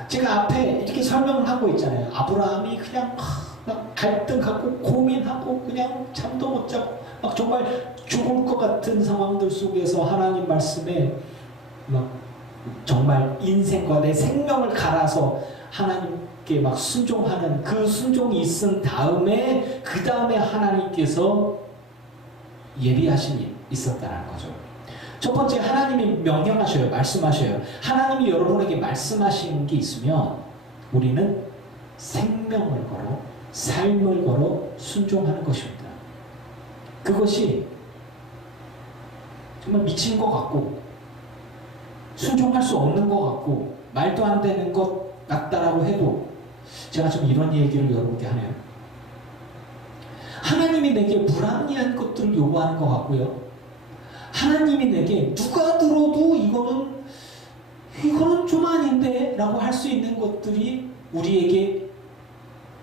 제가 앞에 이렇게 설명을 하고 있잖아요. 아브라함이 그냥 막 갈등 갖고 고민하고 그냥 잠도 못 자고 막 정말 죽을 것 같은 상황들 속에서 하나님 말씀에 막 정말 인생과 내 생명을 갈아서 하나님께 막 순종하는 그 순종이 있은 다음에 그 다음에 하나님께서 예비하심이 있었다는 거죠. 첫 번째 하나님이 명령하셔요. 말씀하셔요. 하나님이 여러분에게 말씀하시는 게 있으면 우리는 생명을 걸어 삶을 걸어 순종하는 것입니다. 그것이 정말 미친 것 같고 순종할 수 없는 것 같고 말도 안 되는 것 같다라고 해도 제가 좀 이런 얘기를 여러분께 하네요. 하나님이 내게 불합리한 것들을 요구하는 것 같고요. 하나님이 내게 누가 들어도 이거는 좀 아닌데 라고 할 수 있는 것들이 우리에게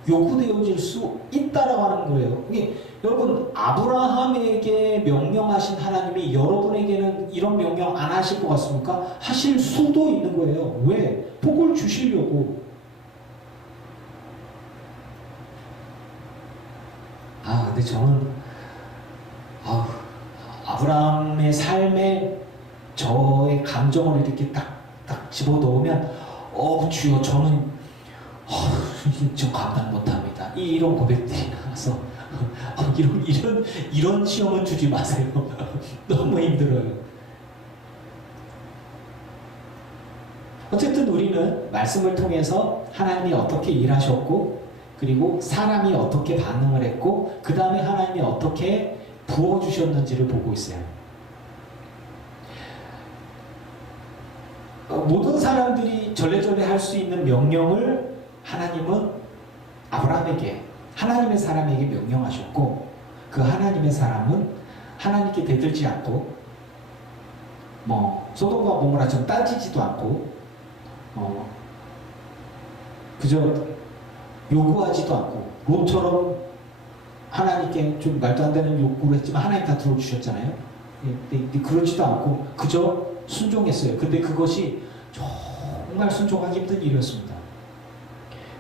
요구되어질 수 있다라고 하는 거예요. 이게 여러분 아브라함에게 명령하신 하나님이 여러분에게는 이런 명령 안 하실 것 같습니까? 하실 수도 있는 거예요. 왜? 복을 주시려고. 근데 저는 아브라함의 삶에 저의 감정을 이렇게 딱 집어넣으면 주여 저는 좀 감당 못합니다. 이런 고백들이 나와서 이런 시험은 주지 마세요. 너무 힘들어요. 어쨌든 우리는 말씀을 통해서 하나님이 어떻게 일하셨고 그리고 사람이 어떻게 반응을 했고 그 다음에 하나님이 어떻게 부어주셨는지를 보고 있어요. 모든 사람들이 절레절레 할 수 있는 명령을 하나님은 아브라함에게 하나님의 사람에게 명령하셨고 그 하나님의 사람은 하나님께 대들지 않고 소돔과 고모라처럼 따지지도 않고 그저 요구하지도 않고 롯처럼 하나님께 좀 말도 안 되는 요구를 했지만 하나님 다 들어주셨잖아요. 그러지도 않고 그저 순종했어요. 근데 그것이 정말 순종하기 힘든 일이었습니다.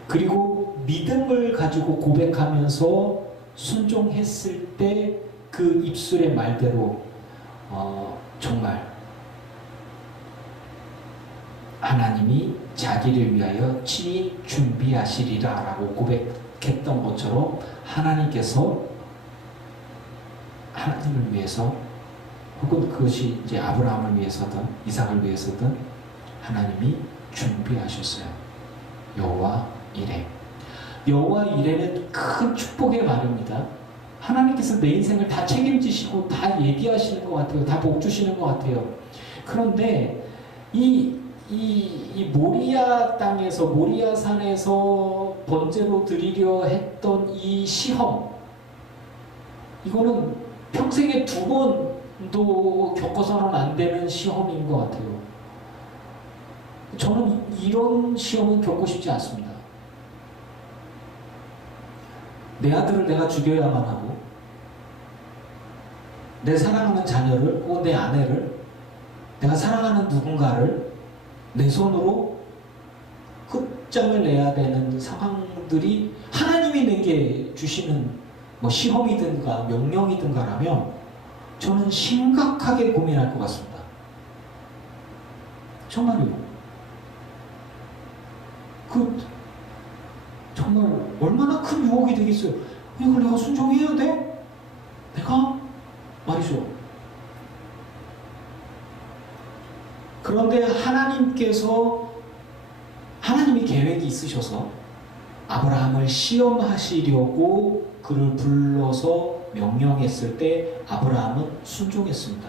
그리고 믿음을 가지고 고백하면서 순종했을 때 그 입술의 말대로 정말 하나님이 자기를 위하여 친히 준비하시리라 라고 고백했던 것처럼 하나님께서 하나님을 위해서 혹은 그것이 이제 아브라함을 위해서든 이삭을 위해서든 하나님이 준비하셨어요. 여호와 이레. 여호와 이레는 큰 축복의 말입니다. 하나님께서 내 인생을 다 책임지시고 다 얘기하시는 것 같아요. 다 복 주시는 것 같아요. 그런데 이 모리아 땅에서 모리아 산에서 번제로 드리려 했던 이 시험, 이거는 평생에 2번도 겪어서는 안 되는 시험인 것 같아요. 저는 이런 시험은 겪고 싶지 않습니다. 내 아들을 내가 죽여야만 하고 내 사랑하는 자녀를 혹은 내 아내를 내가 사랑하는 누군가를 내 손으로 끝장을 내야 되는 상황들이 하나님이 내게 주시는 시험이든가 명령이든가라면 저는 심각하게 고민할 것 같습니다. 정말요. 정말 얼마나 큰 유혹이 되겠어요. 이걸 내가 순종해야 돼? 내가? 말이죠. 그런데 하나님이 계획이 있으셔서 아브라함을 시험하시려고 그를 불러서 명령했을 때 아브라함은 순종했습니다.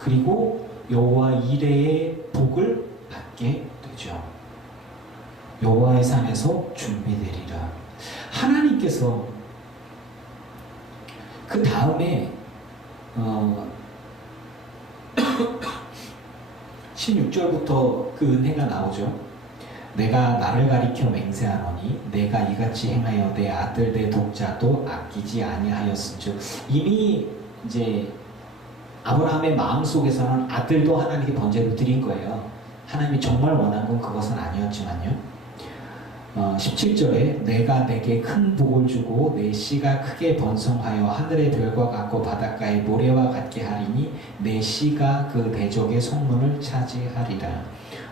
그리고 여호와 이레의 복을 받게 되죠. 여호와의 산에서 준비되리라. 하나님께서 그 다음에 16절부터 그 은혜가 나오죠. 내가 나를 가리켜 맹세하노니 내가 이같이 행하여 내 아들 내 독자도 아끼지 아니하였은즉. 이미 이제 아브라함의 마음속에서는 아들도 하나님께 번제로 드린 거예요. 하나님이 정말 원한 건 그것은 아니었지만요. 17절에 내가 내게 큰 복을 주고 내 씨가 크게 번성하여 하늘의 별과 같고 바닷가의 모래와 같게 하리니 내 씨가 그 대적의 성문을 차지하리라.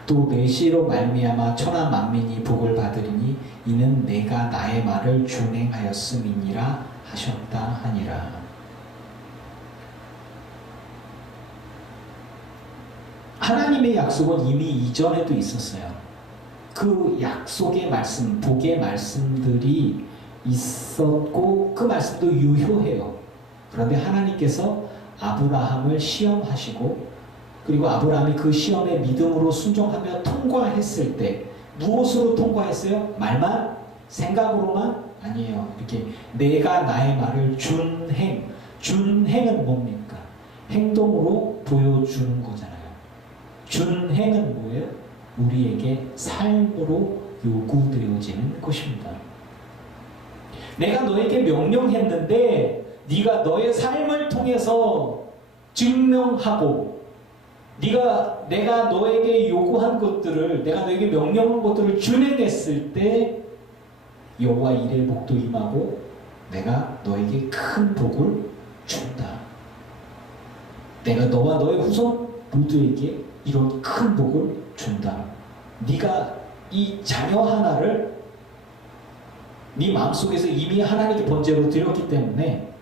또 내 씨로 말미암아 천하 만민이 복을 받으리니 이는 내가 나의 말을 준행하였음이니라 하셨다 하니라. 하나님의 약속은 이미 이전에도 있었어요. 그 약속의 말씀, 복의 말씀들이 있었고 그 말씀도 유효해요. 그런데 하나님께서 아브라함을 시험하시고 그리고 아브라함이 그 시험에 믿음으로 순종하며 통과했을 때 무엇으로 통과했어요? 말만? 생각으로만? 아니에요. 이렇게 내가 나의 말을 준행. 준행은 뭡니까? 행동으로 보여주는 거잖아요. 준행은 뭐예요? 우리에게 삶으로 요구되어지는 것입니다. 내가 너에게 명령했는데 네가 너의 삶을 통해서 증명하고 내가 너에게 요구한 것들을 내가 너에게 명령한 것들을 준행했을 때 여호와 이레의 복도 임하고 내가 너에게 큰 복을 준다. 내가 너와 너의 후손 모두에게 이런 큰 복을 준다. 네가 이 자녀 하나를 네 마음속에서 이미 하나님께 번제로 드렸기 때문에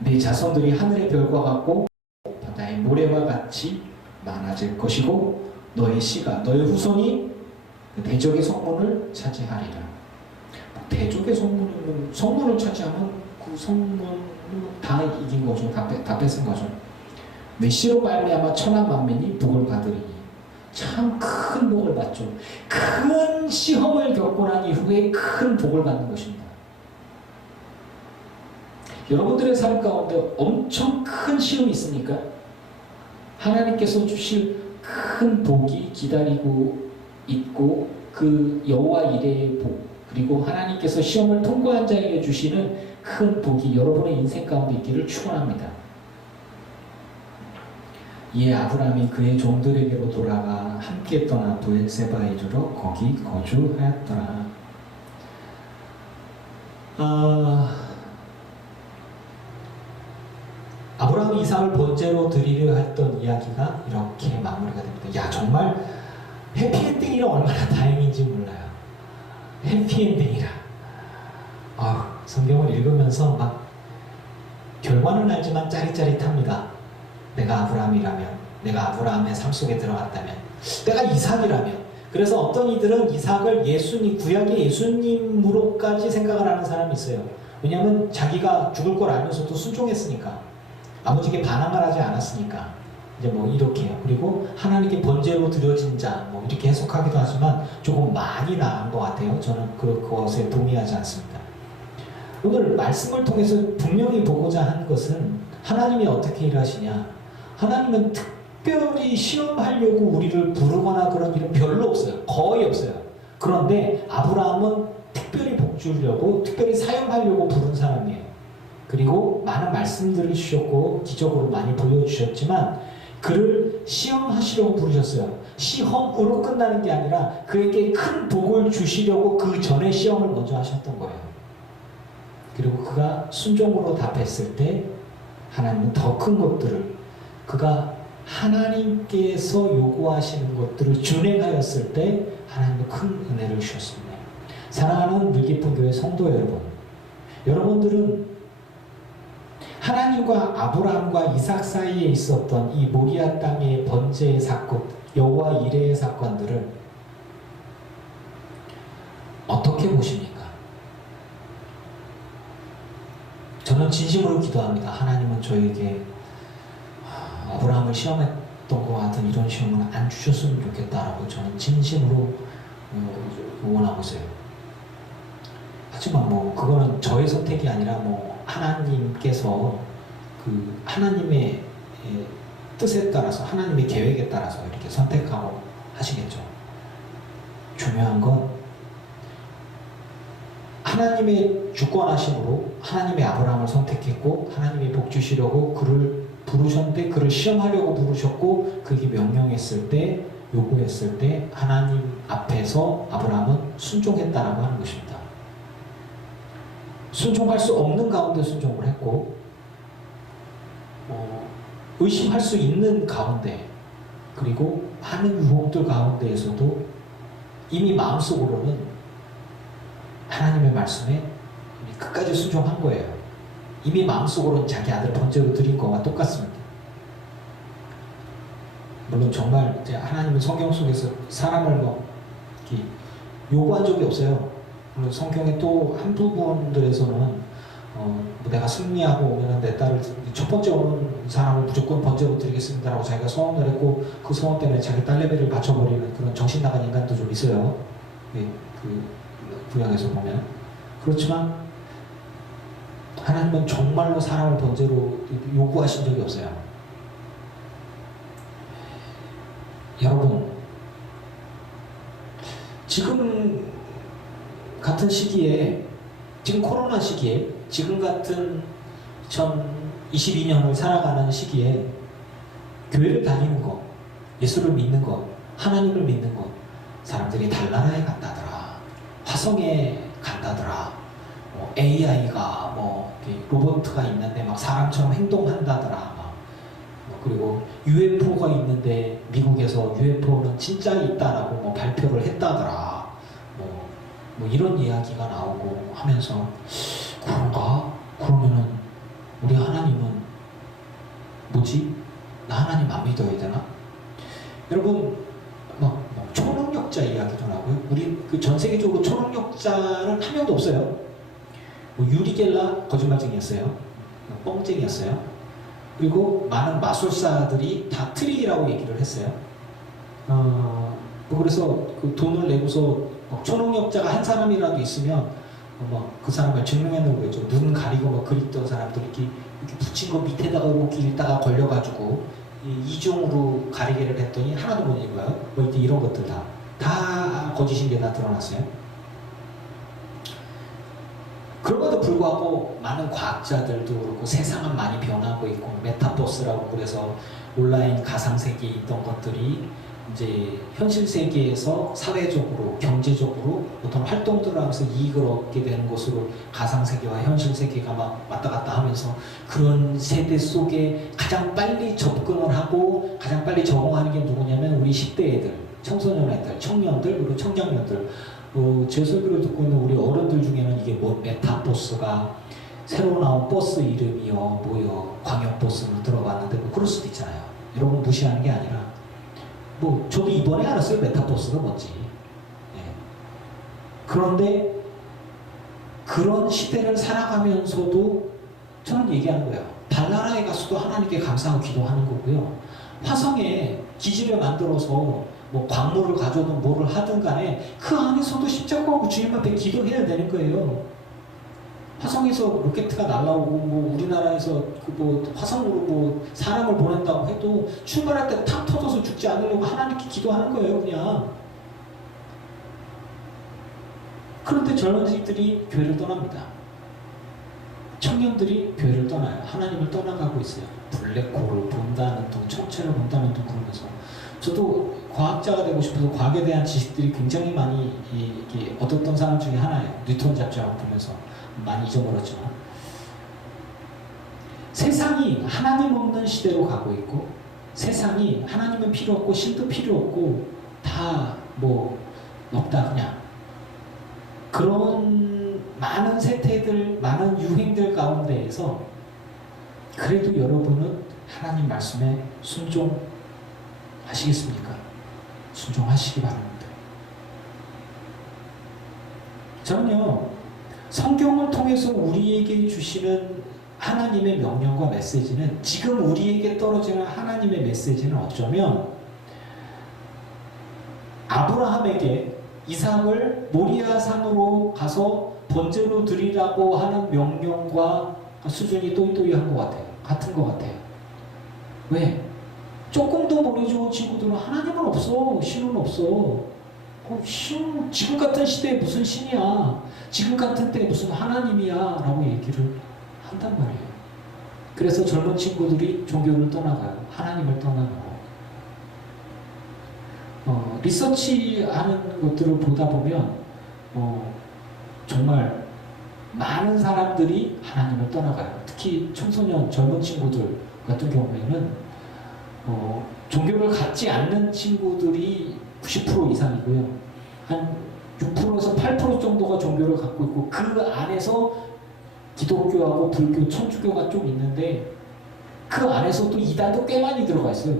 네 자손들이 하늘의 별과 같고 바다의 모래와 같이 많아질 것이고 너의 씨가 너의 후손이 대적의 성문을 차지하리라. 대적의 성문을 차지하면 그 성문은 다 이긴 거죠. 다 뺏은 거죠. 내 씨로 말미암아 천하 만민이 복을 받으리니. 참 큰 복을 받죠. 큰 시험을 겪고 난 이후에 큰 복을 받는 것입니다. 여러분들의 삶 가운데 엄청 큰 시험이 있으니까 하나님께서 주실 큰 복이 기다리고 있고 그 여호와 이레의 복 그리고 하나님께서 시험을 통과한 자에게 주시는 큰 복이 여러분의 인생 가운데 있기를 축원합니다. 이에 아브라함이 그의 종들에게로 돌아가 함께 떠나 브엘세바에 이르러 거기 거주하였더라. 아브라함이 이삭을 번제로 드리려 했던 이야기가 이렇게 마무리가 됩니다. 야, 정말 해피엔딩이라 얼마나 다행인지 몰라요. 해피엔딩이라. 성경을 읽으면서 막 결과는 알지만 짜릿짜릿합니다. 내가 아브라함이라면, 내가 아브라함의 삶 속에 들어갔다면, 내가 이삭이라면. 그래서 어떤 이들은 이삭을 구약의 예수님으로까지 생각을 하는 사람이 있어요. 왜냐하면 자기가 죽을 걸 알면서도 순종했으니까, 아버지에게 반항을 하지 않았으니까. 이제 뭐 이렇게요. 그리고 하나님께 번제로 드려진 자, 뭐 이렇게 해석하기도 하지만 조금 많이 나은 것 같아요. 저는 그것에 동의하지 않습니다. 오늘 말씀을 통해서 분명히 보고자 한 것은 하나님이 어떻게 일하시냐. 하나님은 특별히 시험하려고 우리를 부르거나 그런 일은 별로 없어요. 거의 없어요. 그런데 아브라함은 특별히 복 주려고, 특별히 사용하려고 부른 사람이에요. 그리고 많은 말씀들을 주셨고 기적으로 많이 보여주셨지만 그를 시험하시려고 부르셨어요. 시험으로 끝나는 게 아니라 그에게 큰 복을 주시려고 그 전에 시험을 먼저 하셨던 거예요. 그리고 그가 순종으로 답했을 때 하나님은 더 큰 것들을, 그가 하나님께서 요구하시는 것들을 준행하였을 때 하나님은 큰 은혜를 주셨습니다. 사랑하는 물깊은 교회 성도 여러분, 여러분들은 하나님과 아브라함과 이삭 사이에 있었던 이 모리아 땅의 번제의 사건, 여호와 이레의 사건들을 어떻게 보십니까? 저는 진심으로 기도합니다. 하나님은 저에게 아브라함을 시험했던 것 같은 이런 시험을 안 주셨으면 좋겠다라고 저는 진심으로 응원하고 있어요. 하지만 뭐 그거는 저의 선택이 아니라 뭐 하나님께서 그 하나님의 뜻에 따라서, 하나님의 계획에 따라서 이렇게 선택하고 하시겠죠. 중요한 건 하나님의 주권하심으로 하나님의 아브라함을 선택했고 하나님이 복 주시려고 그를 부르셨는데, 그를 시험하려고 부르셨고 그게 명령했을 때, 요구했을 때 하나님 앞에서 아브라함은 순종했다라고 하는 것입니다. 순종할 수 없는 가운데 순종을 했고 의심할 수 있는 가운데, 그리고 많은 유혹들 가운데에서도 이미 마음속으로는 하나님의 말씀에 끝까지 순종한 거예요. 이미 마음속으로는 자기 아들 번제로 드린 거와 똑같습니다. 물론 정말 이제 하나님은 성경 속에서 사람을 뭐 요구한 적이 없어요. 물론 성경의 또 한 부분들에서는 내가 승리하고 오면 내 딸을 첫 번째 오는 사람을 무조건 번제로 드리겠습니다라고 자기가 소원을 했고 그 소원 때문에 자기 딸 레벨을 받쳐버리는 그런 정신 나간 인간도 좀 있어요. 그 구약에서 보면. 그렇지만 하나님은 정말로 사람을 번제로 요구하신 적이 없어요. 여러분, 지금 같은 시기에, 지금 코로나 시기에, 지금 같은 2022년을 살아가는 시기에 교회를 다니는 것, 예수를 믿는 것, 하나님을 믿는 것, 사람들이 달나라에 간다더라, 화성에 간다더라, AI가 로봇가 있는데 막 사람처럼 행동한다더라, 막 그리고 UFO가 있는데 미국에서 UFO는 진짜 있다라고 뭐 발표를 했다더라. 뭐 이런 이야기가 나오고 하면서 그런가? 그러면은 우리 하나님은 뭐지? 나 하나님 안 믿어야 되나? 여러분 막 초능력자 이야기도 나고요. 우리 그 전 세계적으로 초능력자는 한 명도 없어요. 뭐 유리 겔라 거짓말쟁이였어요. 뻥쟁이였어요. 그리고 많은 마술사들이 다 트릭이라고 얘기를 했어요. 뭐 그래서 그 돈을 내고서 초능력자가 한 사람이라도 있으면 그 사람을 증명해 놓은 거죠. 눈 가리고 막 그리던 사람들 이렇게 붙인 거 밑에다가 이렇게 읽다가 걸려가지고 이중으로 가리개를 했더니 하나도 못 읽어요. 뭐 이런 것들 다 거짓인 게 다 드러났어요. 그럼에도 불구하고 많은 과학자들도 그렇고 세상은 많이 변하고 있고 메타버스라고 그래서 온라인 가상세계에 있던 것들이 이제 현실 세계에서 사회적으로 경제적으로 어떤 활동들을 하면서 이익을 얻게 되는 것으로 가상세계와 현실 세계가 막 왔다 갔다 하면서 그런 세대 속에 가장 빨리 접근을 하고 가장 빨리 적응하는 게 누구냐면 우리 10대 애들, 청소년 애들, 청년들 그리고 청장년들. 제 설교를 듣고 있는 우리 어른들 중에는 이게 뭐 메타버스가 새로 나온 버스 이름이요 뭐요 광역버스를 들어봤는데 뭐 그럴 수도 있잖아요. 여러분 무시하는 게 아니라 뭐 저도 이번에 알았어요. 메타버스가 뭔지. 네. 그런데 그런 시대를 살아가면서도 저는 얘기하는 거예요. 달나라에 가서도 하나님께 감사하고 기도하는 거고요. 화성에 기지를 만들어서 뭐 광물을 가져오든 뭐를 하든 간에 그 안에서도 십자가하고 주님 앞에 기도해야 되는 거예요. 화성에서 로켓가 날라오고 뭐 우리나라에서 뭐 화성으로 뭐 사람을 보낸다고 해도 출발할 때 탁 터져서 죽지 않으려고 하나님께 기도하는 거예요, 그냥. 그런데 젊은이들이 교회를 떠납니다. 청년들이 교회를 떠나요. 하나님을 떠나가고 있어요. 블랙홀을 본다는 둥, 천체를 본다는 둥 그러면서 저도 과학자가 되고 싶어서 과학에 대한 지식들이 굉장히 많이 이렇게 얻었던 사람 중에 하나예요. 뉴턴 잡지를 보면서 많이 잊어버렸지만 세상이 하나님 없는 시대로 가고 있고 세상이 하나님은 필요 없고 신도 필요 없고 다 뭐 없다 그냥 그런 많은 세태들 많은 유행들 가운데에서 그래도 여러분은 하나님 말씀에 순종하시겠습니까? 순종하시기 바랍니다. 저는요 성경을 통해서 우리에게 주시는 하나님의 명령과 메시지는 지금 우리에게 떨어지는 하나님의 메시지는 어쩌면 아브라함에게 이삭을 모리아 산으로 가서 번제로 드리라고 하는 명령과 수준이 또이또이한 것 같아요. 같은 것 같아요. 왜? 조금 더 머리 좋은 친구들은 하나님은 없어. 신은 없어. 신, 지금 같은 시대에 무슨 신이야. 지금 같은 때에 무슨 하나님이야. 라고 얘기를 한단 말이에요. 그래서 젊은 친구들이 종교를 떠나가요. 하나님을 떠나가고. 리서치하는 것들을 보다 보면 정말 많은 사람들이 하나님을 떠나가요. 특히 청소년, 젊은 친구들 같은 경우에는 종교를 갖지 않는 친구들이 90% 이상이고요. 한 6%에서 8% 정도가 종교를 갖고 있고 그 안에서 기독교하고 불교, 천주교가 좀 있는데 그 안에서 또 이단도 꽤 많이 들어가 있어요.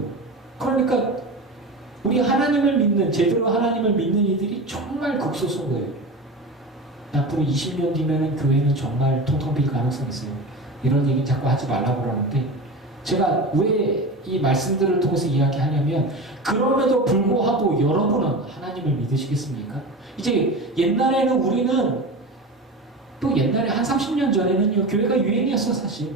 그러니까 우리 하나님을 믿는, 제대로 하나님을 믿는 이들이 정말 극소수인 거예요. 앞으로 20년 뒤면은 교회는 정말 통통 빌 가능성이 있어요. 이런 얘기 자꾸 하지 말라고 그러는데 제가 왜 이 말씀들을 통해서 이야기하냐면 그럼에도 불구하고 여러분은 하나님을 믿으시겠습니까? 이제 옛날에는 우리는 또 옛날에 한 30년 전에는요 교회가 유행이었어 사실.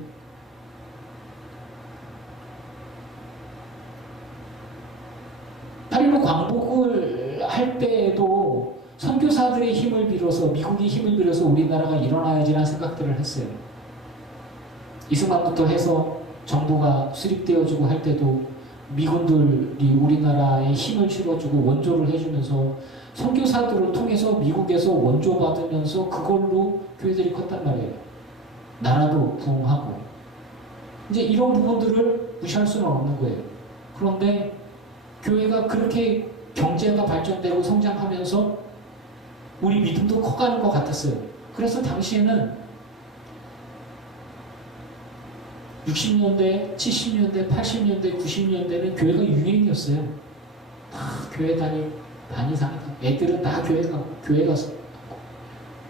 팔일오 광복을 할 때에도 선교사들의 힘을 빌어서 미국의 힘을 빌어서 우리나라가 일어나야지라는 생각들을 했어요. 이승만부터 해서 정부가 수립되어주고 할 때도 미군들이 우리나라에 힘을 실어주고 원조를 해주면서 선교사들을 통해서 미국에서 원조 받으면서 그걸로 교회들이 컸단 말이에요. 나라도 부흥하고 이제 이런 부분들을 무시할 수는 없는 거예요. 그런데 교회가 그렇게 경제가 발전되고 성장하면서 우리 믿음도 커가는 것 같았어요. 그래서 당시에는 60년대, 70년대, 80년대, 90년대는 교회가 유행이었어요. 다 교회 다니상 애들은 다 교회 가서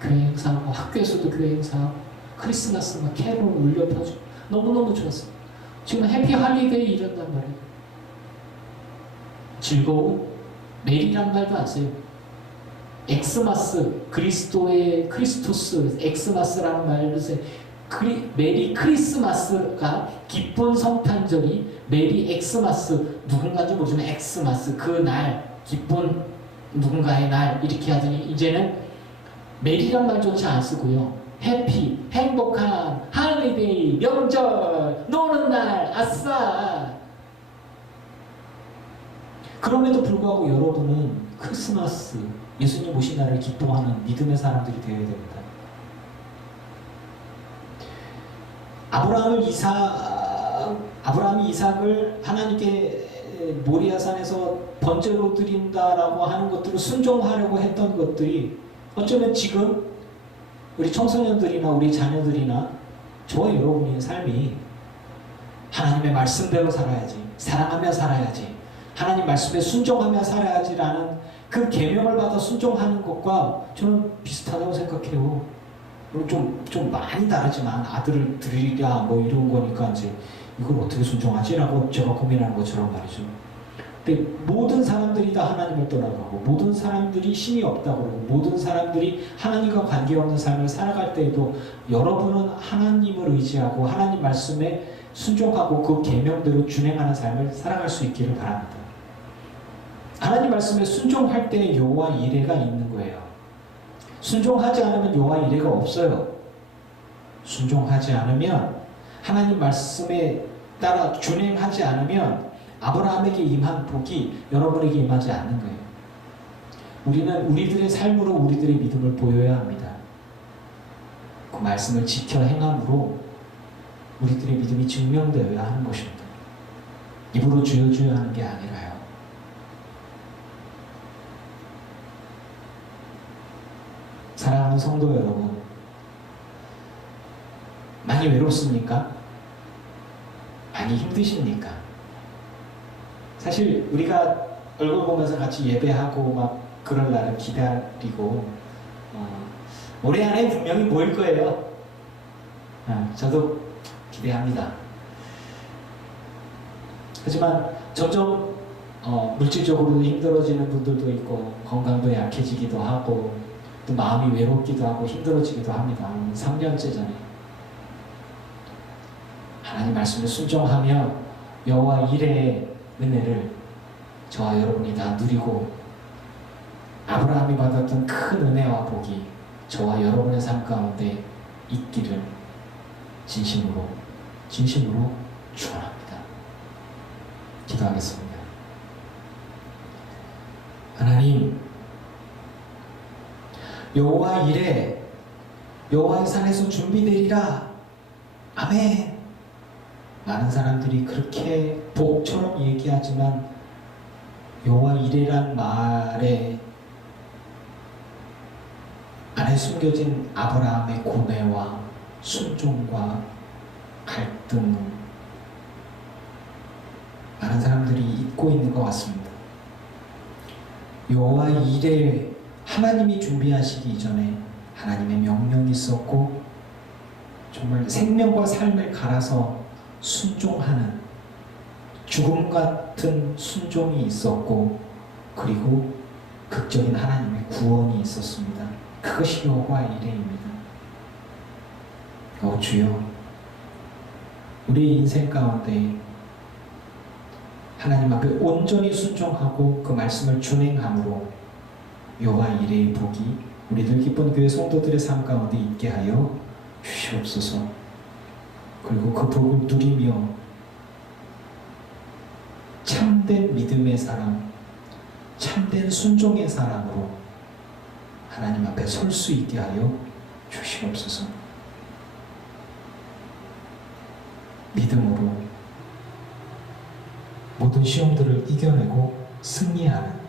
교회 행사하고 학교에서도 교회 행사하고 크리스마스 막 캐롤 울려 펴주고 너무너무 좋았어요. 지금 해피 할리데이 이런단 말이에요. 즐거운 메리란 말도 안 써요. 엑스마스, 그리스도의 크리스토스, 엑스마스라는 말을 써요. 메리 크리스마스가 기쁜 성탄절이 메리 엑스마스, 누군가인지 모르지만 엑스마스, 그 날, 기쁜 누군가의 날 이렇게 하더니 이제는 메리란 말조차 안 쓰고요. 해피, 행복한 할리데이, 명절, 노는 날, 아싸. 그럼에도 불구하고 여러분은 크리스마스, 예수님 오신 날을 기뻐하는 믿음의 사람들이 되어야 됩니다. 아브라함이 이삭을 하나님께 모리아산에서 번제로 드린다라고 하는 것들을 순종하려고 했던 것들이 어쩌면 지금 우리 청소년들이나 우리 자녀들이나 저와 여러분의 삶이 하나님의 말씀대로 살아야지, 사랑하며 살아야지, 하나님 말씀에 순종하며 살아야지라는 그 계명을 받아 순종하는 것과 저는 비슷하다고 생각해요. 좀 많이 다르지만 아들을 드리랴 뭐 이런 거니까 이제 이걸 어떻게 순종하지라고 제가 고민하는 것처럼 말이죠. 근데 모든 사람들이 다 하나님을 떠나가고 모든 사람들이 신이 없다고 그러고 모든 사람들이 하나님과 관계없는 삶을 살아갈 때에도 여러분은 하나님을 의지하고 하나님 말씀에 순종하고 그 계명대로 준행하는 삶을 살아갈 수 있기를 바랍니다. 하나님 말씀에 순종할 때 여호와 이레가 있는 거예요. 순종하지 않으면 여호와 이레가 없어요. 순종하지 않으면 하나님 말씀에 따라 준행하지 않으면 아브라함에게 임한 복이 여러분에게 임하지 않는 거예요. 우리는 우리들의 삶으로 우리들의 믿음을 보여야 합니다. 그 말씀을 지켜 행함으로 우리들의 믿음이 증명되어야 하는 것입니다. 입으로 주여 주여 하는 게 아니라요. 사랑하는 성도 여러분, 많이 외롭습니까? 많이 힘드십니까? 사실 우리가 얼굴 보면서 같이 예배하고 막 그럴 날을 기다리고 올해 안에 분명히 모일 거예요. 저도 기대합니다. 하지만 점점 물질적으로도 힘들어지는 분들도 있고 건강도 약해지기도 하고 또 마음이 외롭기도 하고 힘들어지기도 합니다. 3년째잖아요. 하나님 말씀에 순종하며 여호와 이레의 은혜를 저와 여러분이 다 누리고 아브라함이 받았던 큰 은혜와 복이 저와 여러분의 삶 가운데 있기를 진심으로 축원합니다. 기도하겠습니다. 하나님, 여호와 이레, 여호와의 산에서 준비되리라. 아멘. 많은 사람들이 그렇게 복처럼 얘기하지만 여호와 이레란 말에 안에 숨겨진 아브라함의 고뇌와 순종과 갈등, 많은 사람들이 잊고 있는 것 같습니다. 여호와 이레, 하나님이 준비하시기 이전에 하나님의 명령이 있었고 정말 생명과 삶을 갈아서 순종하는 죽음 같은 순종이 있었고 그리고 극적인 하나님의 구원이 있었습니다. 그것이 여호와 이레입니다. 주여, 우리 인생 가운데 하나님 앞에 온전히 순종하고 그 말씀을 준행함으로 여호와 이레의 복이 우리들 기쁜 교회 성도들의 삶 가운데 있게 하여 주시옵소서. 그리고 그 복을 누리며 참된 믿음의 사람, 참된 순종의 사람으로 하나님 앞에 설 수 있게 하여 주시옵소서. 믿음으로 모든 시험들을 이겨내고 승리하는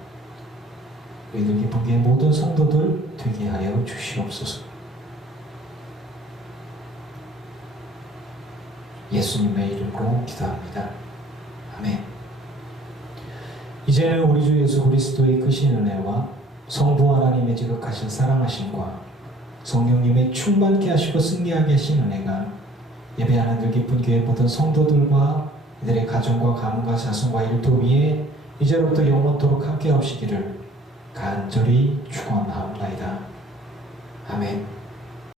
우리들 기쁜 교회 모든 성도들 되게 하여 주시옵소서. 예수님의 이름으로 기도합니다. 아멘. 이제는 우리 주 예수 그리스도의 크신 은혜와 성부 하나님의 지극하신 사랑하심과 성령님의 충만케 하시고 승리하게 하신 은혜가 예배하는 늘 기쁜 교회 모든 성도들과 이들의 가정과 가문과 자손과 일도 위에 이제로부터 영원토록 함께 하시기를 간절히 축원하옵나이다. 아멘.